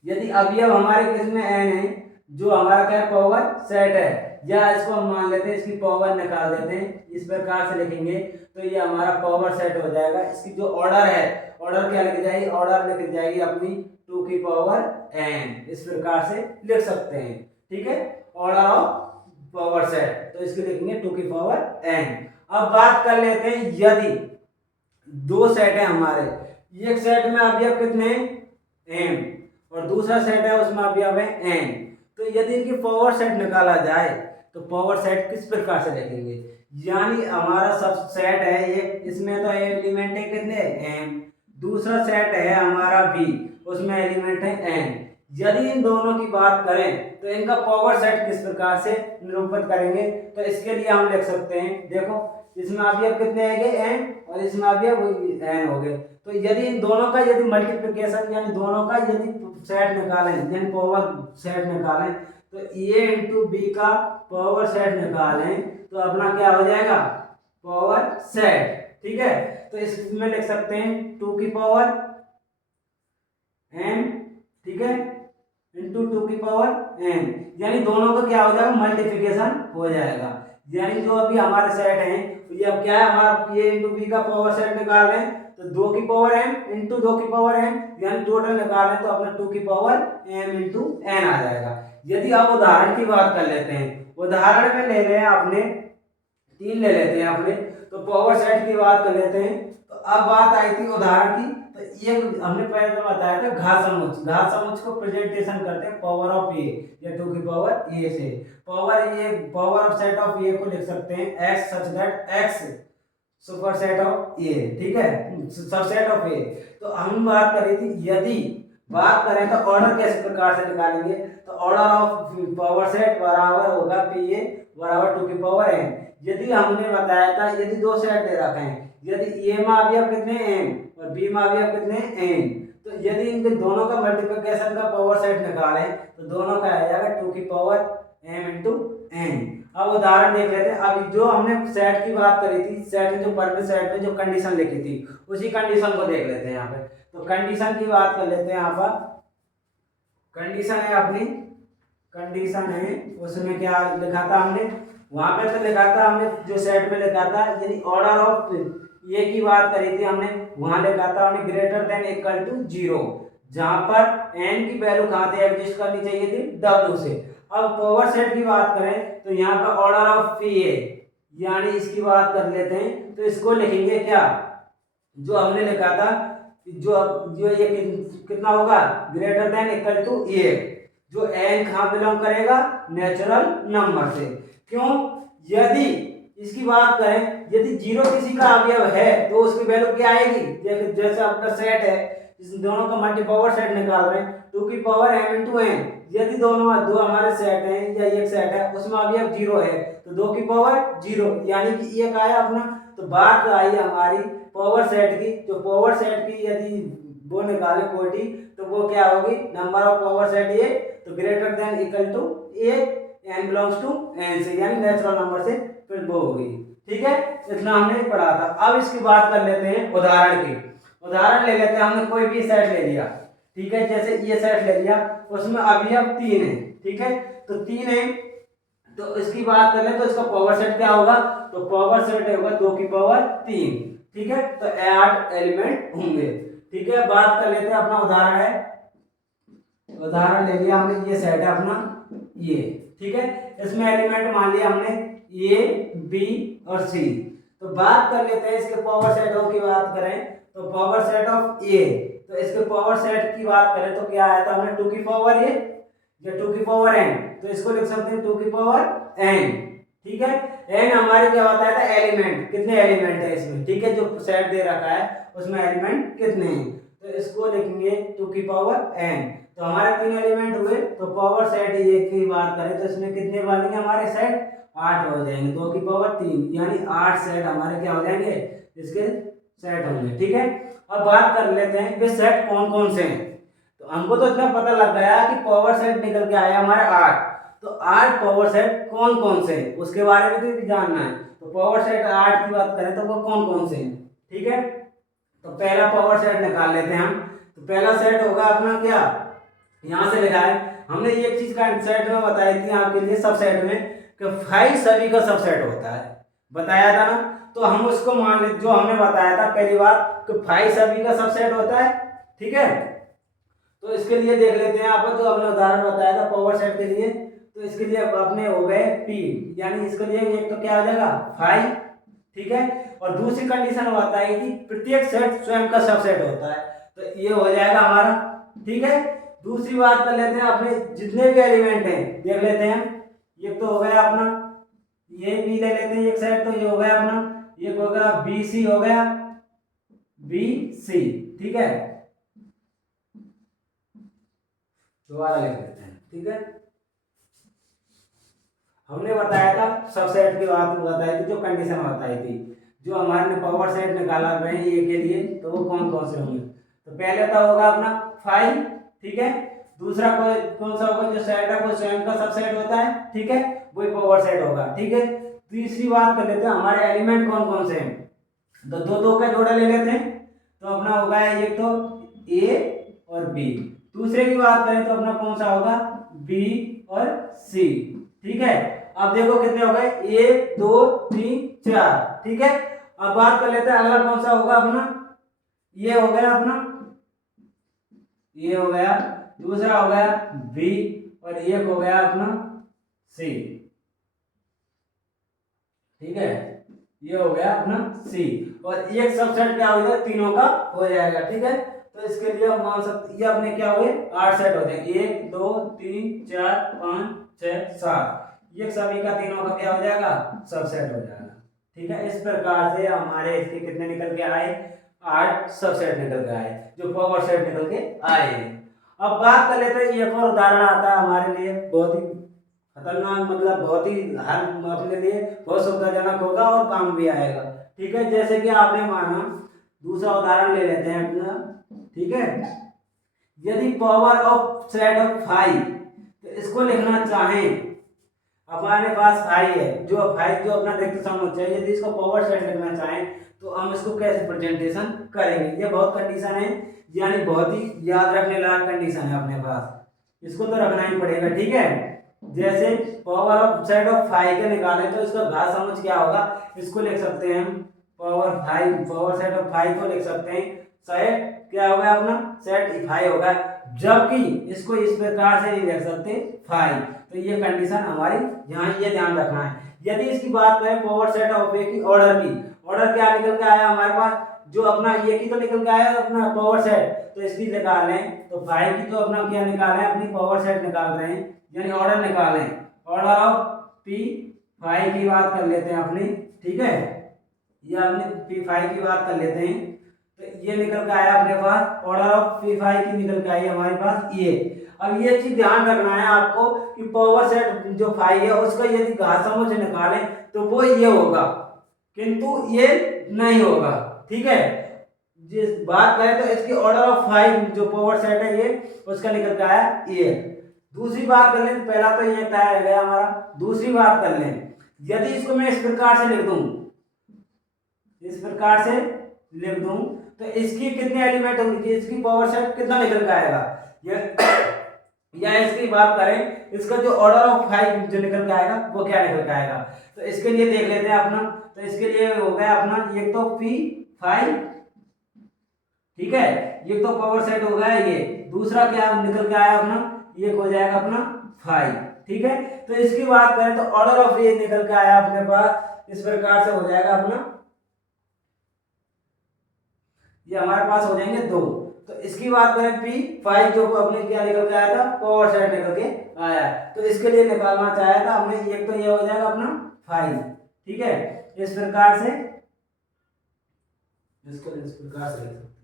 यदि अवयव हमारे किसमें एन है, जो हमारा क्या पावर सेट है, या इसको हम मान लेते हैं इसकी पावर निकाल देते हैं, इस प्रकार से लिखेंगे तो ये हमारा पावर सेट हो जाएगा। इसकी जो ऑर्डर है, ऑर्डर क्या लिख जाएगी, ऑर्डर लिख जाएगी अपनी 2 की पावर एन, इस प्रकार से लिख सकते हैं। ठीक है, ऑर्डर ऑफ पावर सेट, तो इसको लिखेंगे 2 की पावर एन। अब बात कर लेते हैं, यदि दो सेट है हमारे, एक सेट में अवयव कितने एम और दूसरा सेट है उसमें अवयव है एन, तो यदि इनकी पावर सेट निकाला जाए तो पावर सेट किस प्रकार से लिखेंगे, यानी हमारा सब सेट है एक, इसमें तो एलिमेंट है कितने एम, दूसरा सेट है हमारा बी, उसमें एलिमेंट है एन। यदि इन दोनों की बात करें तो इनका पावर सेट किस प्रकार से निरूपित करेंगे, तो इसके लिए हम लिख सकते हैं, देखो इसमें अवयव कितने आएंगे एन और इसमें अवयव एन हो गए, तो यदि इन दोनों का यदि मल्टीप्लिकेशन यानी दोनों का यदि सेट निकालें, यानी पावर सेट निकालें, तो ए इंटू बी का पावर सेट निकालें तो अपना क्या हो जाएगा, पावर सेट। ठीक है, तो इसमें लिख सकते हैं 2 की पावर एन, ठीक है, इंटू 2 की पावर एन, यानी दोनों का क्या हो जाएगा, मल्टीप्लिकेशन हो जाएगा। यानी जो अभी हमारे सेट हैं ये अब क्या है, हमारा ए इंटू बी का पावर सेट निकाल रहे हैं तो 2 की पावर एम इंटू 2 की पावर एम, यानी टोटल निकाल रहे हैं तो अपना 2 की पावर एम इंटू एन आ जाएगा। यदि आप उदाहरण की बात कर लेते हैं, उदाहरण में ले रहे हैं आपने 3 ले लेते हैं अपने, तो पावर सेट की बात कर लेते हैं। तो अब बात आई थी उदाहरण की, तो ये हमने पहले तो बताया था घात समुच्चय, घात समुच्चय को प्रेजेंटेशन करते हैं पावर ऑफ ए या 2 की पावर ए से। Power of set of A को लिख सकते हैं X such that X superset of A, ठीक है, सबसेट ऑफ ए। तो हम बात करी थी, यदि बात करें तो ऑर्डर किस प्रकार से निकालेंगे, तो ऑर्डर ऑफ पावर सेट बराबर होगा पी ए बराबर 2 की पावर एन। यदि हमने बताया था यदि दो सेट दे रखे हैं, यदि ए में अवयव कितने एन और बी में अवयव कितने एन, तो यदि इनके दोनों का मल्टीप्लिकेशन का पावर सेट निकालें तो दोनों का आ जाएगा 2 की पावर एम इंटू एन। अब उदाहरण देख लेते हैं। अब जो हमने सेट की बात करी थी, सेट में जो पहले सेट में जो कंडीशन लिखी थी उसी कंडीशन को देख लेते हैं यहाँ पे। तो कंडीशन की बात कर लेते हैं, यहाँ पर कंडीशन है अपनी, कंडीशन है उसमें क्या लिखा था हमने, वहां पे तो लिखा था हमने जो सेट में लिखा था, यानी ऑर्डर ऑफ ए की बात करी थी हमने, वहां लिखा था हमने ग्रेटर देन इक्वल टू 0, जहां पर एन की वैल्यू कहाँ से एडजस्ट करनी चाहिए थी, डब्ल्यू से। अब पावर सेट की बात करें तो यहाँ पर ऑर्डर ऑफ पी ए, यानी इसकी बात कर लेते हैं, तो इसको लिखेंगे क्या, जो हमने लिखा था, जो ये कितना होगा, ग्रेटर देन इक्वल टू ए, जो n कहाँ बिलोंग करेगा, नेचुरल नंबर से। क्यों, यदि इसकी बात करें, यदि जीरो किसी का अवयव है तो उसकी वैल्यू क्या आएगी, जैसे आपका सेट है, इस दोनों का मल्टी पावर सेट निकाल रहे हैं, 2 की पावर m इंटू n। यदि दोनों दो हमारे सेट हैं या एक सेट है उसमें अवयव जीरो है तो 2 की पावर जीरो, यानी कि एक आया अपना। तो बात आई हमारी पावर सेट की, जो पावर सेट की यदि वो निकाले कोटी तो वो क्या होगी, number of power set A तो greater than equal to A, n belongs to n से, यानी नेचुरल नंबर से फिर वो होगी। ठीक है, इतना हमने पढ़ा था। अब इसकी बात कर लेते हैं उदाहरण की। उदाहरण ले लेते हैं, हमने कोई भी सेट ले लिया, ठीक है, जैसे ये सेट ले लिया, उसमें अवयव 3 है, ठीक है, तो 3 है, तो इसकी बात कर ले तो इसका पावर सेट क्या होगा, तो पावर सेट होगा 2 की पावर 3, ठीक है, तो 8 एलिमेंट होंगे। ठीक है, बात कर लेते हैं, अपना उदाहरण है, उदाहरण ले लिया हमने, ये सेट है अपना ये, ठीक है, इसमें एलिमेंट मान लिया हमने ए, बी और सी। तो बात कर लेते हैं इसके पावर सेटों की बात करें तो पावर सेट ऑफ ए, तो इसके पावर सेट की बात करें तो क्या आया था हमने, 2 की पावर ए या 2 की पावर n, तो इसको लिख सकते हैं 2 की पावर n। ठीक है, n हमारे क्या होता है, एलिमेंट, कितने एलिमेंट है इसमें, ठीक है, जो सेट दे रखा है उसमें एलिमेंट कितने हैं, तो इसको लिखेंगे 2 की पावर n। तो हमारे 3 एलिमेंट हुए, तो पावर सेट ए की बात करें तो इसमें कितने बनेंगे हमारे सेट, 8 हो जाएंगे, 2 की पावर 3, यानी 8 सेट हमारे क्या हो जाएंगे, इसके सेट होंगे। ठीक है, अब बात कर लेते हैं वे सेट कौन कौन से हैं। तो हमको तो इतना पता लग गया कि पावर सेट निकल के आया हमारे 8, तो 8 पावर सेट कौन कौन से हैं उसके बारे में तो भी जानना है। तो पावर सेट 8 की बात करें तो वो कौन कौन से हैं, ठीक है, तो पहला पावर सेट निकाल लेते हैं हम। तो पहला सेट होगा अपना क्या, यहाँ से लिखा है, हमने एक चीज का सेट में बताई थी आपके लिए, सब सेट में कि 5 सभी का सबसेट होता है, बताया था ना। तो हम उसको मान ले, जो हमने बताया था पहली बार कि 5 सभी का सबसेट होता है, ठीक है, तो इसके लिए देख लेते हैं आप, जो हमने उदाहरण बताया था पावर सेट के लिए, तो इसके लिए अपने हो गए p, यानी इसके लिए एक तो क्या हो जाएगा 5, ठीक है, और दूसरी कंडीशन होता है कि प्रत्येक सेट स्वयं का सबसेट होता है, तो ये हो जाएगा हमारा। ठीक है, दूसरी बात कर लेते हैं, अपने जितने भी एलिमेंट हैं देख लेते हैं, ये तो हो गया अपना, ये भी ले लेते हैं एक सेट, तो ये हो गया अपना, ये हो गया बी सी, हो गया बी सी, ठीक है, दोबारा लिख लेते हैं। ठीक है, हमने बताया था सबसेट की बात बताई थी, जो कंडीशन बताई थी, जो हमारे पावर सेट निकाला रहे हैं ए के लिए, तो वो कौन कौन से होंगे। तो पहले तो होगा अपना 5, ठीक है, दूसरा कौन सा होगा, जो सेट है वो स्वयं का सबसेट होता है, ठीक है, वही पावर सेट होगा। ठीक है, तीसरी बात कर लेते हैं, हमारे एलिमेंट कौन कौन से हैं, तो दो दो का जोड़ा ले लेते हैं, तो अपना होगा एक तो ए और बी। दूसरे की बात करें तो अपना कौन सा होगा, बी और सी। ठीक है, अब देखो कितने हो गए, 1 2 3 4, ठीक है। अब बात कर लेते हैं अगला कौन सा होगा अपना, ये हो गया अपना, ये हो गया, दूसरा हो गया बी, और एक हो गया अपना सी। ठीक है, ये हो गया अपना सी, और एक सबसेट क्या हो जाएगा, तीनों का हो जाएगा। ठीक है, तो इसके लिए हम मान सकते, ये अपने क्या हुए 8 सेट होते हैं, 1 2 3 4 5 6 7, ये सभी का तीनों का क्या हो जाएगा, सबसेट हो जाएगा। ठीक है, इस प्रकार से हमारे इसके कितने निकल के आए, 8 सबसेट निकल के आए, जो पावर सेट निकल के आए। अब बात कर लेते हैं, एक और उदाहरण आता है हमारे लिए बहुत ही खतरनाक, मतलब बहुत ही हर अपने लिए बहुत सुविधाजनक होगा और काम भी आएगा। ठीक है, जैसे कि आपने माना, दूसरा उदाहरण ले लेते हैं अपना, ठीक है, यदि पावर ऑफ सेट ऑफ 5, तो इसको लिखना चाहें, हमारे पास 5 है, जो 5 जो अपना रिक्त समुच्चय है, यदि इसको पावर सेट लिखना चाहें तो हम इसको कैसे प्रेजेंटेशन करेंगे, ये बहुत कंडीशन है, यानी बहुत ही याद रखने लायक कंडीशन है अपने पास, इसको तो रखना ही पड़ेगा। ठीक है, जैसे पावर ऑफ सेट ऑफ 5 के निकालें तो इसका घात समुच्चय क्या होगा, इसको लिख सकते हैं हम पावर 5, पावर सेट ऑफ 5 को लिख सकते हैं सेट क्या होगा अपना, सेट 5 होगा, जबकि इसको इस प्रकार से नहीं लिख सकते 5। तो ये कंडीशन हमारी यहाँ ये ध्यान रखना है। यदि इसकी बात करें पावर सेट ऑफ ए की, ऑर्डर की, ऑर्डर क्या निकल के आया हमारे पास, जो अपना ये की तो निकल के आया अपना पावर सेट, तो इसकी निकालें तो फाइव की तो अपना क्या निकालें, अपनी पावर सेट निकाल रहे हैं, यानी ऑर्डर निकालें। ऑर्डर ऑफ पी फाइव की बात कर लेते हैं अपनी, ठीक है, ये अपने पी फाइव की बात कर लेते हैं। तो ये निकल के आया अपने पास, ऑर्डर ऑफ पी फाइव की निकल के आई हमारे पास ये। अब ये चीज ध्यान रखना है आपको कि पावर सेट जो फाइव है उसका यदि घात समुच्चय निकालें तो वो ये होगा, किंतु ये नहीं होगा, ठीक है। जिस बात करें तो इसकी ऑर्डर ऑफ फाइव जो पावर सेट है ये उसका निकल के आया ये। दूसरी बात कर लें, पहला तो ये तय गया हमारा। दूसरी बात कर लें, यदि इसको मैं इस प्रकार से लिख दूं, इस प्रकार से लिख दूं तो इसकी कितने एलिमेंट होंगे, इसकी पावर सेट कितना निकल के आएगा, या इसकी बात करें इसका जो ऑर्डर ऑफ फाइव जो निकल के आएगा वो क्या निकल के आएगा। तो इसके लिए देख लेते हैं अपना, तो इसके लिए हो गया अपना एक तो पी फाइव, ठीक है, ये तो पावर सेट हो गया ये। दूसरा क्या निकल के आया अपना, ये हो जाएगा अपना फाइव, ठीक है। तो इसकी बात करें तो ऑर्डर ऑफ ये निकल के आया अपने पास, इस प्रकार से हो जाएगा अपना, ये हमारे पास हो जाएंगे दो। तो इसकी बात करें पी फाइव जो अपने क्या निकल के आया था, पावर सेट निकल के आया, तो इसके लिए निकालना चाहा था हमने, एक तो ये हो जाएगा अपना फाइव, ठीक है। इस प्रकार से इसको इस प्रकार से लिख सकते हैं,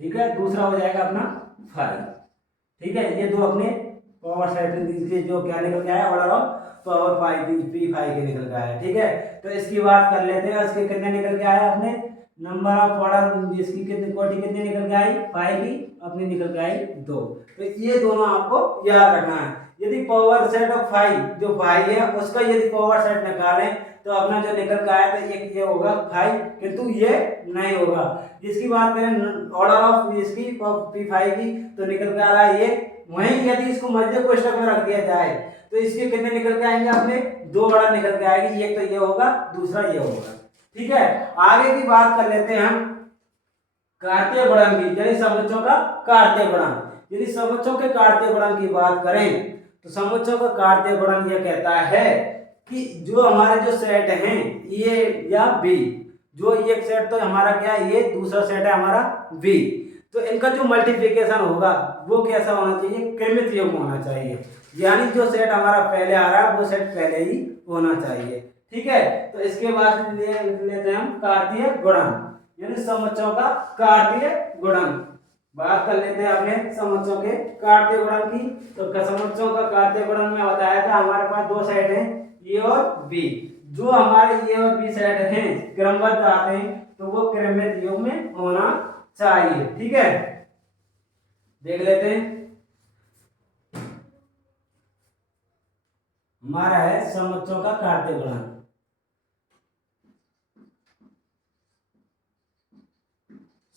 ठीक है। दूसरा हो जाएगा अपना फाइव, ठीक है। ये दो अपने पावर सेट के जो क्या निकल के आया, order of power five P five के निकल के आया, ठीक है। तो इसकी बात कर लेते हैं, इसके कितने निकल के आया अपने, नंबर ऑफ ऑर्डर इसकी कितनी कोटि कितनी निकल के आई, फाइव की अपनी निकल के आई दो। तो ये दोनों आपको याद रखना है। यदि पावर सेट ऑफ फाइव जो फाइव है उसका यदि पावर सेट निकालें तो अपना जो निकल के आया था एक ये होगा फाइव, किंतु ये नहीं होगा। इसकी बात करें ऑर्डर ऑफ इसकी पी फाइव की तो निकल के आ रहा है ये। वहीं यदि इसको मध्य कोष्ठक में रख दिया जाए तो इसके कितने निकल के आएंगे, अपने दो ऑर्डर निकल के आएगी, एक तो ये होगा दूसरा ये होगा, ठीक है। आगे की बात कर लेते हैं हम कार्तीय गुणन की, यानी समुच्चयों का कार्तीय गुणन। यदि समुच्चयों के कार्तीय गुणन की बात करें तो समुच्चयों का कार्तीय गुणन यह कहता है कि जो हमारे जो सेट हैं ए या बी, जो एक सेट तो हमारा क्या है ये, दूसरा सेट है हमारा बी, तो इनका जो मल्टीप्लिकेशन होगा वो कैसा होना चाहिए, क्रमित योग होना चाहिए। यानी जो सेट हमारा पहले आ रहा है वो सेट पहले ही होना चाहिए, ठीक है। तो इसके बाद लेते हैं हम कार्तीय गुणन, यानी समुच्चयों का कार्तीय गुणन। बात कर लेते हैं अपने समुच्चयों के कार्तीय गुणन की। तो समुच्चयों का कार्तीय गुणन में बताया था हमारे पास दो सेट हैं ए और बी। जो हमारे ए और बी सेट हैं क्रमबद्ध आते हैं तो वो क्रमित योग में होना चाहिए, ठीक है। देख लेते हैं, हमारा है समुच्चयों का कार्तीय गुणन।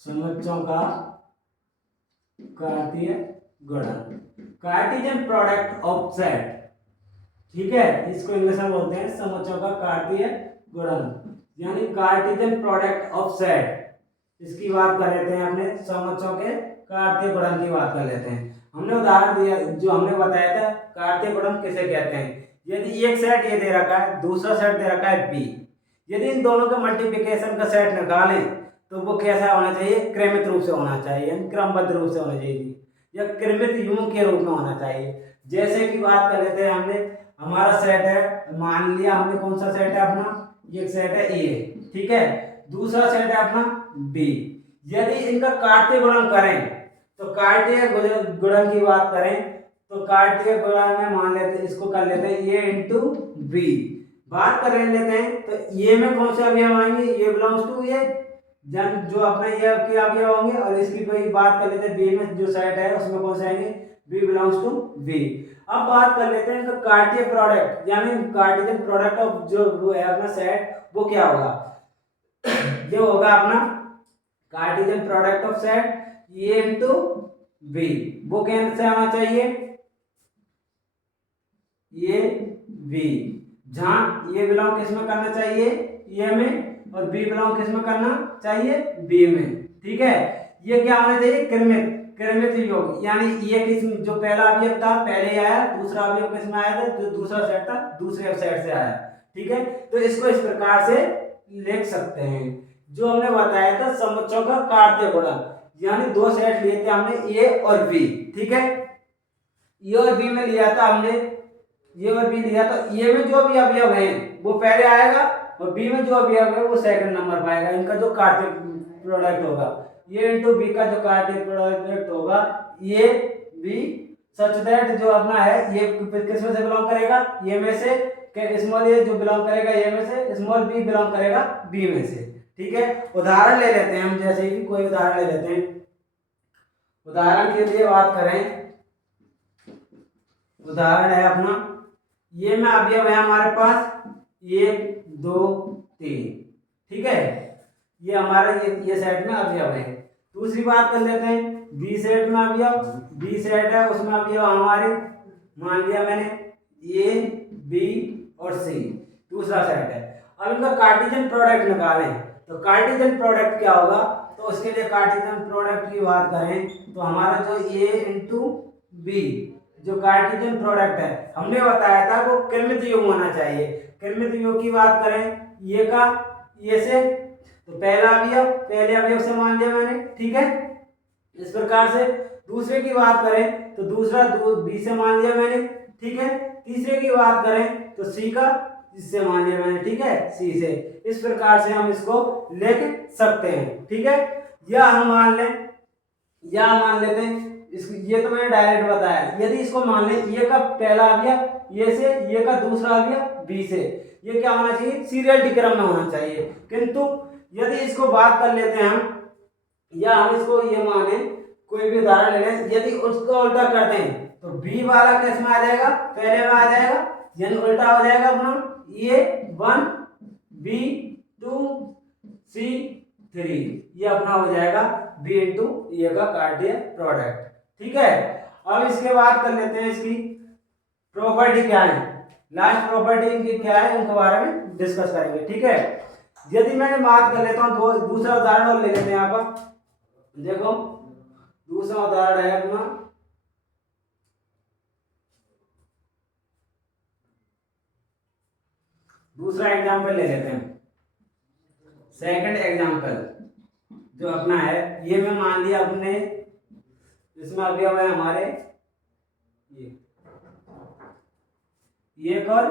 समुच्चयों का कार्तीय गुणन, कार्टेशियन प्रोडक्ट ऑफ सेट, ठीक है। इसको इंग्लिश में बोलते हैं समुच्चयों का कार्तीय गुणन, यानी कार्टेशियन प्रोडक्ट ऑफ सेट। इसकी बात कर लेते हैं, अपने समुच्चयों के कार्तीय गुणन की बात कर लेते हैं। हमने उदाहरण दिया, जो हमने बताया था कार्तीय गुणन किसे कहते हैं। यदि एक सेट ये दे रखा है, दूसरा सेट दे रखा है बी, यदि इन दोनों के मल्टीप्लिकेशन का सेट निकालें तो वो कैसा होना चाहिए, क्रमित रूप से होना चाहिए, क्रमबद्ध रूप से होना चाहिए, या क्रमित युग्म के रूप में होना चाहिए। जैसे कि बात कर लेते हैं, हमने हमारा सेट है, मान लिया हमने कौन सा सेट है अपना, एक सेट है ए, ठीक है, दूसरा सेट है अपना बी। यदि इनका कार्तीय गुणन करें तो कार्तीय गुणन की बात करें तो कार्तीय गुणन में मान लेते हैं, इसको कर लेते हैं ए इंटू बी। बात कर लेते हैं तो ए में कौन से अवयव आएंगे, ए बिलोंग्स टू ए, जो अपने ये के अवयव होंगे, और इसकी कोई बात कर लेते हैं बी में जो सेट है उसमें कौन से आएंगे, बी बिलोंग्स टू बी। अब बात कर लेते हैं इनका कार्तीय प्रोडक्ट, यानी कार्टेशियन प्रोडक्ट ऑफ जो वो है अपना सेट, वो क्या होगा, ये होगा अपना Cartesian product of set A into B. वो कैसे आना चाहिए, ए बी, जहां ए बिलोंग किस में करना चाहिए, ए में, और बी बिलोंग किस में करना चाहिए, बी में, ठीक है। ये क्या होना चाहिए, क्रमित, क्रमिक योग, यानी ये किस्म जो पहला अवयव था पहले आया, दूसरा अवयव किस में आया था, जो दूसरा सेट था दूसरे सेट से आया। ठीक है, तो इसको इस प्रकार से लिख सकते हैं। जो हमने बताया था समुच्चयों का कार्तीय गुणक, यानी दो सेट लिए थे हमने ए और बी। ठीक है, ए और बी में लिया था हमने, ए और बी लिया तो ए में जो भी अवयव है वो पहले आएगा और बी में जो अवयव है वो सेकंड नंबर पाएगा। इनका जो कार्तीय प्रोडक्ट होगा, ए इंटू बी का जो कार्तीय प्रोडक्ट होगा ए बी, सच दैट जो अपना है ये किस में से बिलोंग करेगा, ए में से, स्मॉल ए जो बिलोंग करेगा ए में से, स्मॉल बी बिलोंग करेगा बी में से। ठीक है, उदाहरण ले लेते हैं हम, जैसे कि कोई उदाहरण ले लेते हैं। उदाहरण के लिए बात करें, उदाहरण है अपना, ये में अवयव है हमारे पास 1 2 3। ठीक है, ये हमारा ये सेट में अवयव है। दूसरी बात कर लेते हैं, बी सेट में अवयव, बी सेट है उसमें अवयव हमारे, मान लिया मैंने ए बी और सी, दूसरा सेट है। अब इनका कार्टेशियन प्रोडक्ट निकालें, तो कार्टेशियन प्रोडक्ट क्या होगा, तो उसके लिए कार्टेशियन प्रोडक्ट की बात करें तो हमारा जो ए इंटू बी जो कार्टेशियन प्रोडक्ट है हमने बताया था वो क्रमित योग होना चाहिए। क्रमित योग की बात करें, ये का ये से, तो पहला अवयव पहले अवयव से मान लिया मैंने। ठीक है, इस प्रकार से। दूसरे की बात करें तो दूसरा बी से मान लिया मैंने। ठीक है, तीसरे की बात करें तो सी का इससे मान लिया मैंने। ठीक है, सी से। इस प्रकार से हम इसको लिख सकते हैं। ठीक है, या हम मान लें, या मान लेते हैं ये तो मैंने डायरेक्ट बताया, यदि इसको मान लें ये का पहला अवयव ये से, ये का दूसरा अवयव बी से, ये क्या होना चाहिए, सीरियल क्रम में होना चाहिए। किंतु यदि इसको बात कर लेते हैं हम, या हम इसको ये माने, कोई भी उदाहरण ले लें, यदि उसको उल्टा करते हैं तो बी वाला किस में आ जाएगा, पहले में आ जाएगा, यानी उल्टा हो जाएगा अपना ए 1 बी 2 सी 3, ये अपना हो जाएगा बी इंटू ए का कार्टेशियन प्रोडक्ट। ठीक है, अब इसके बाद कर लेते हैं इसकी प्रॉपर्टी क्या है, लास्ट प्रॉपर्टी इनकी क्या है उनके बारे में डिस्कस करेंगे। ठीक है, यदि मैं बात कर लेता हूँ दूसरा उदाहरण और ले लेते हैं यहाँ पर। देखो दूसरा उदाहरण है अपना, दूसरा एग्जांपल ले लेते हैं, सेकंड एग्जांपल जो अपना है, ये मैं मान लिया अपने, इसमें अवयव है हमारे ये 1 और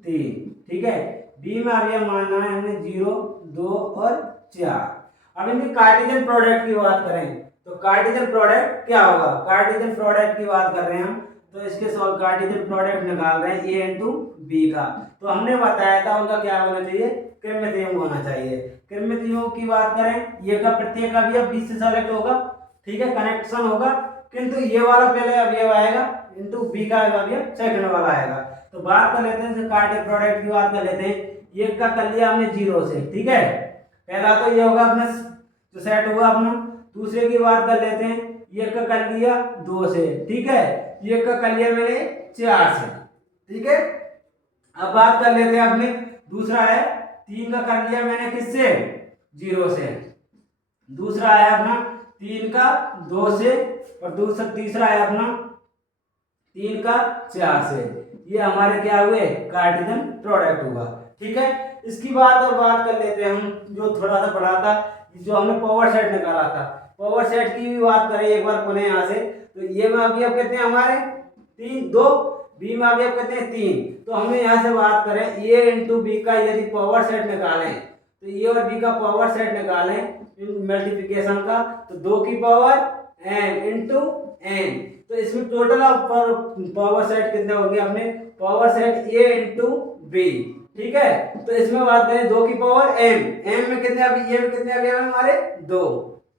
3। ठीक है, बी में अवयव मानना है हमने 0 2 और 4। अब इनकी कार्टेशियन प्रोडक्ट की बात करें तो कार्टेशियन प्रोडक्ट क्या होगा, कार्टेशियन प्रोडक्ट की बात कर रहे हैं हम, तो इसके सॉल्व कार्टेशियन प्रोडक्ट निकाल रहे हैं ए इंटू बी का। तो हमने बताया था उनका क्या होना चाहिए, क्रमित योग होना चाहिए। क्रमित योग की बात करें, ये का प्रत्येक अवयव बी से सेलेक्ट होगा। ठीक है, कनेक्शन होगा, किंतु ये वाला पहले अवयव आएगा इंटू बी का अवयव सेकंड वाला आएगा। तो बात कर लेते हैं कार्टेशियन प्रोडक्ट की बात कर लेते हैं, ये का कर लिया हमने 0 से। ठीक है, पहला तो ये होगा अपना जो सेट हुआ अपना। दूसरे की बात कर लेते हैं, ये का कर लिया 2 से। ठीक है, ये का कर लिया मैंने 4 से। ठीक है, अब बात कर लेते हैं अपने, दूसरा है 3 का कर लिया मैंने किससे, 0 से। दूसरा है अपना 3 का 2 से, और दूसरा तीसरा है अपना 3 का 4 से। ये हमारे क्या हुए, कार्टेशियन प्रोडक्ट हुआ। ठीक है, इसकी बात कर लेते हैं हम, जो थोड़ा सा पढ़ा था, जो हमने पावर सेट निकाला था, पावर सेट की भी बात करें एक बार पुनः यहाँ से, तो ये में अवयव कितने हमारे 3 2, बी में अवयव कितने 3। तो हमें यहाँ से बात करें ए इंटू बी का यदि पावर सेट निकालें, तो ए और बी का पावर सेट निकालें मल्टीप्लिकेशन का, तो 2 की पावर n इंटू n, तो इसमें टोटल पावर सेट कितने होंगे अपने, power set a into B. ठीक है, तो इसमें बात करें 2 की पावर m में कितने अवयव, में कितने अवयव है हमारे 2।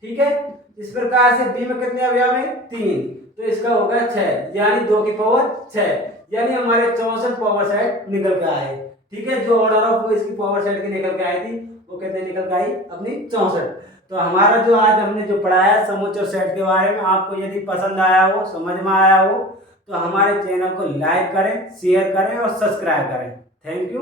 ठीक है, इस प्रकार से b में कितने अवयव है 3, तो इसका होगा 6, यानी 2 की पावर 6, यानी हमारे 64 पावर सेट निकल के आए। ठीक है, जो ऑर्डर ऑफ इसकी पावर सेट की निकल के आई थी वो कितने निकल के आई अपनी 64। तो हमारा जो आज हमने जो पढ़ाया समुच्चय और सेट के बारे में, आपको यदि पसंद आया हो, समझ में आया हो, तो हमारे चैनल को लाइक करें, शेयर करें और सब्सक्राइब करें। Thank you.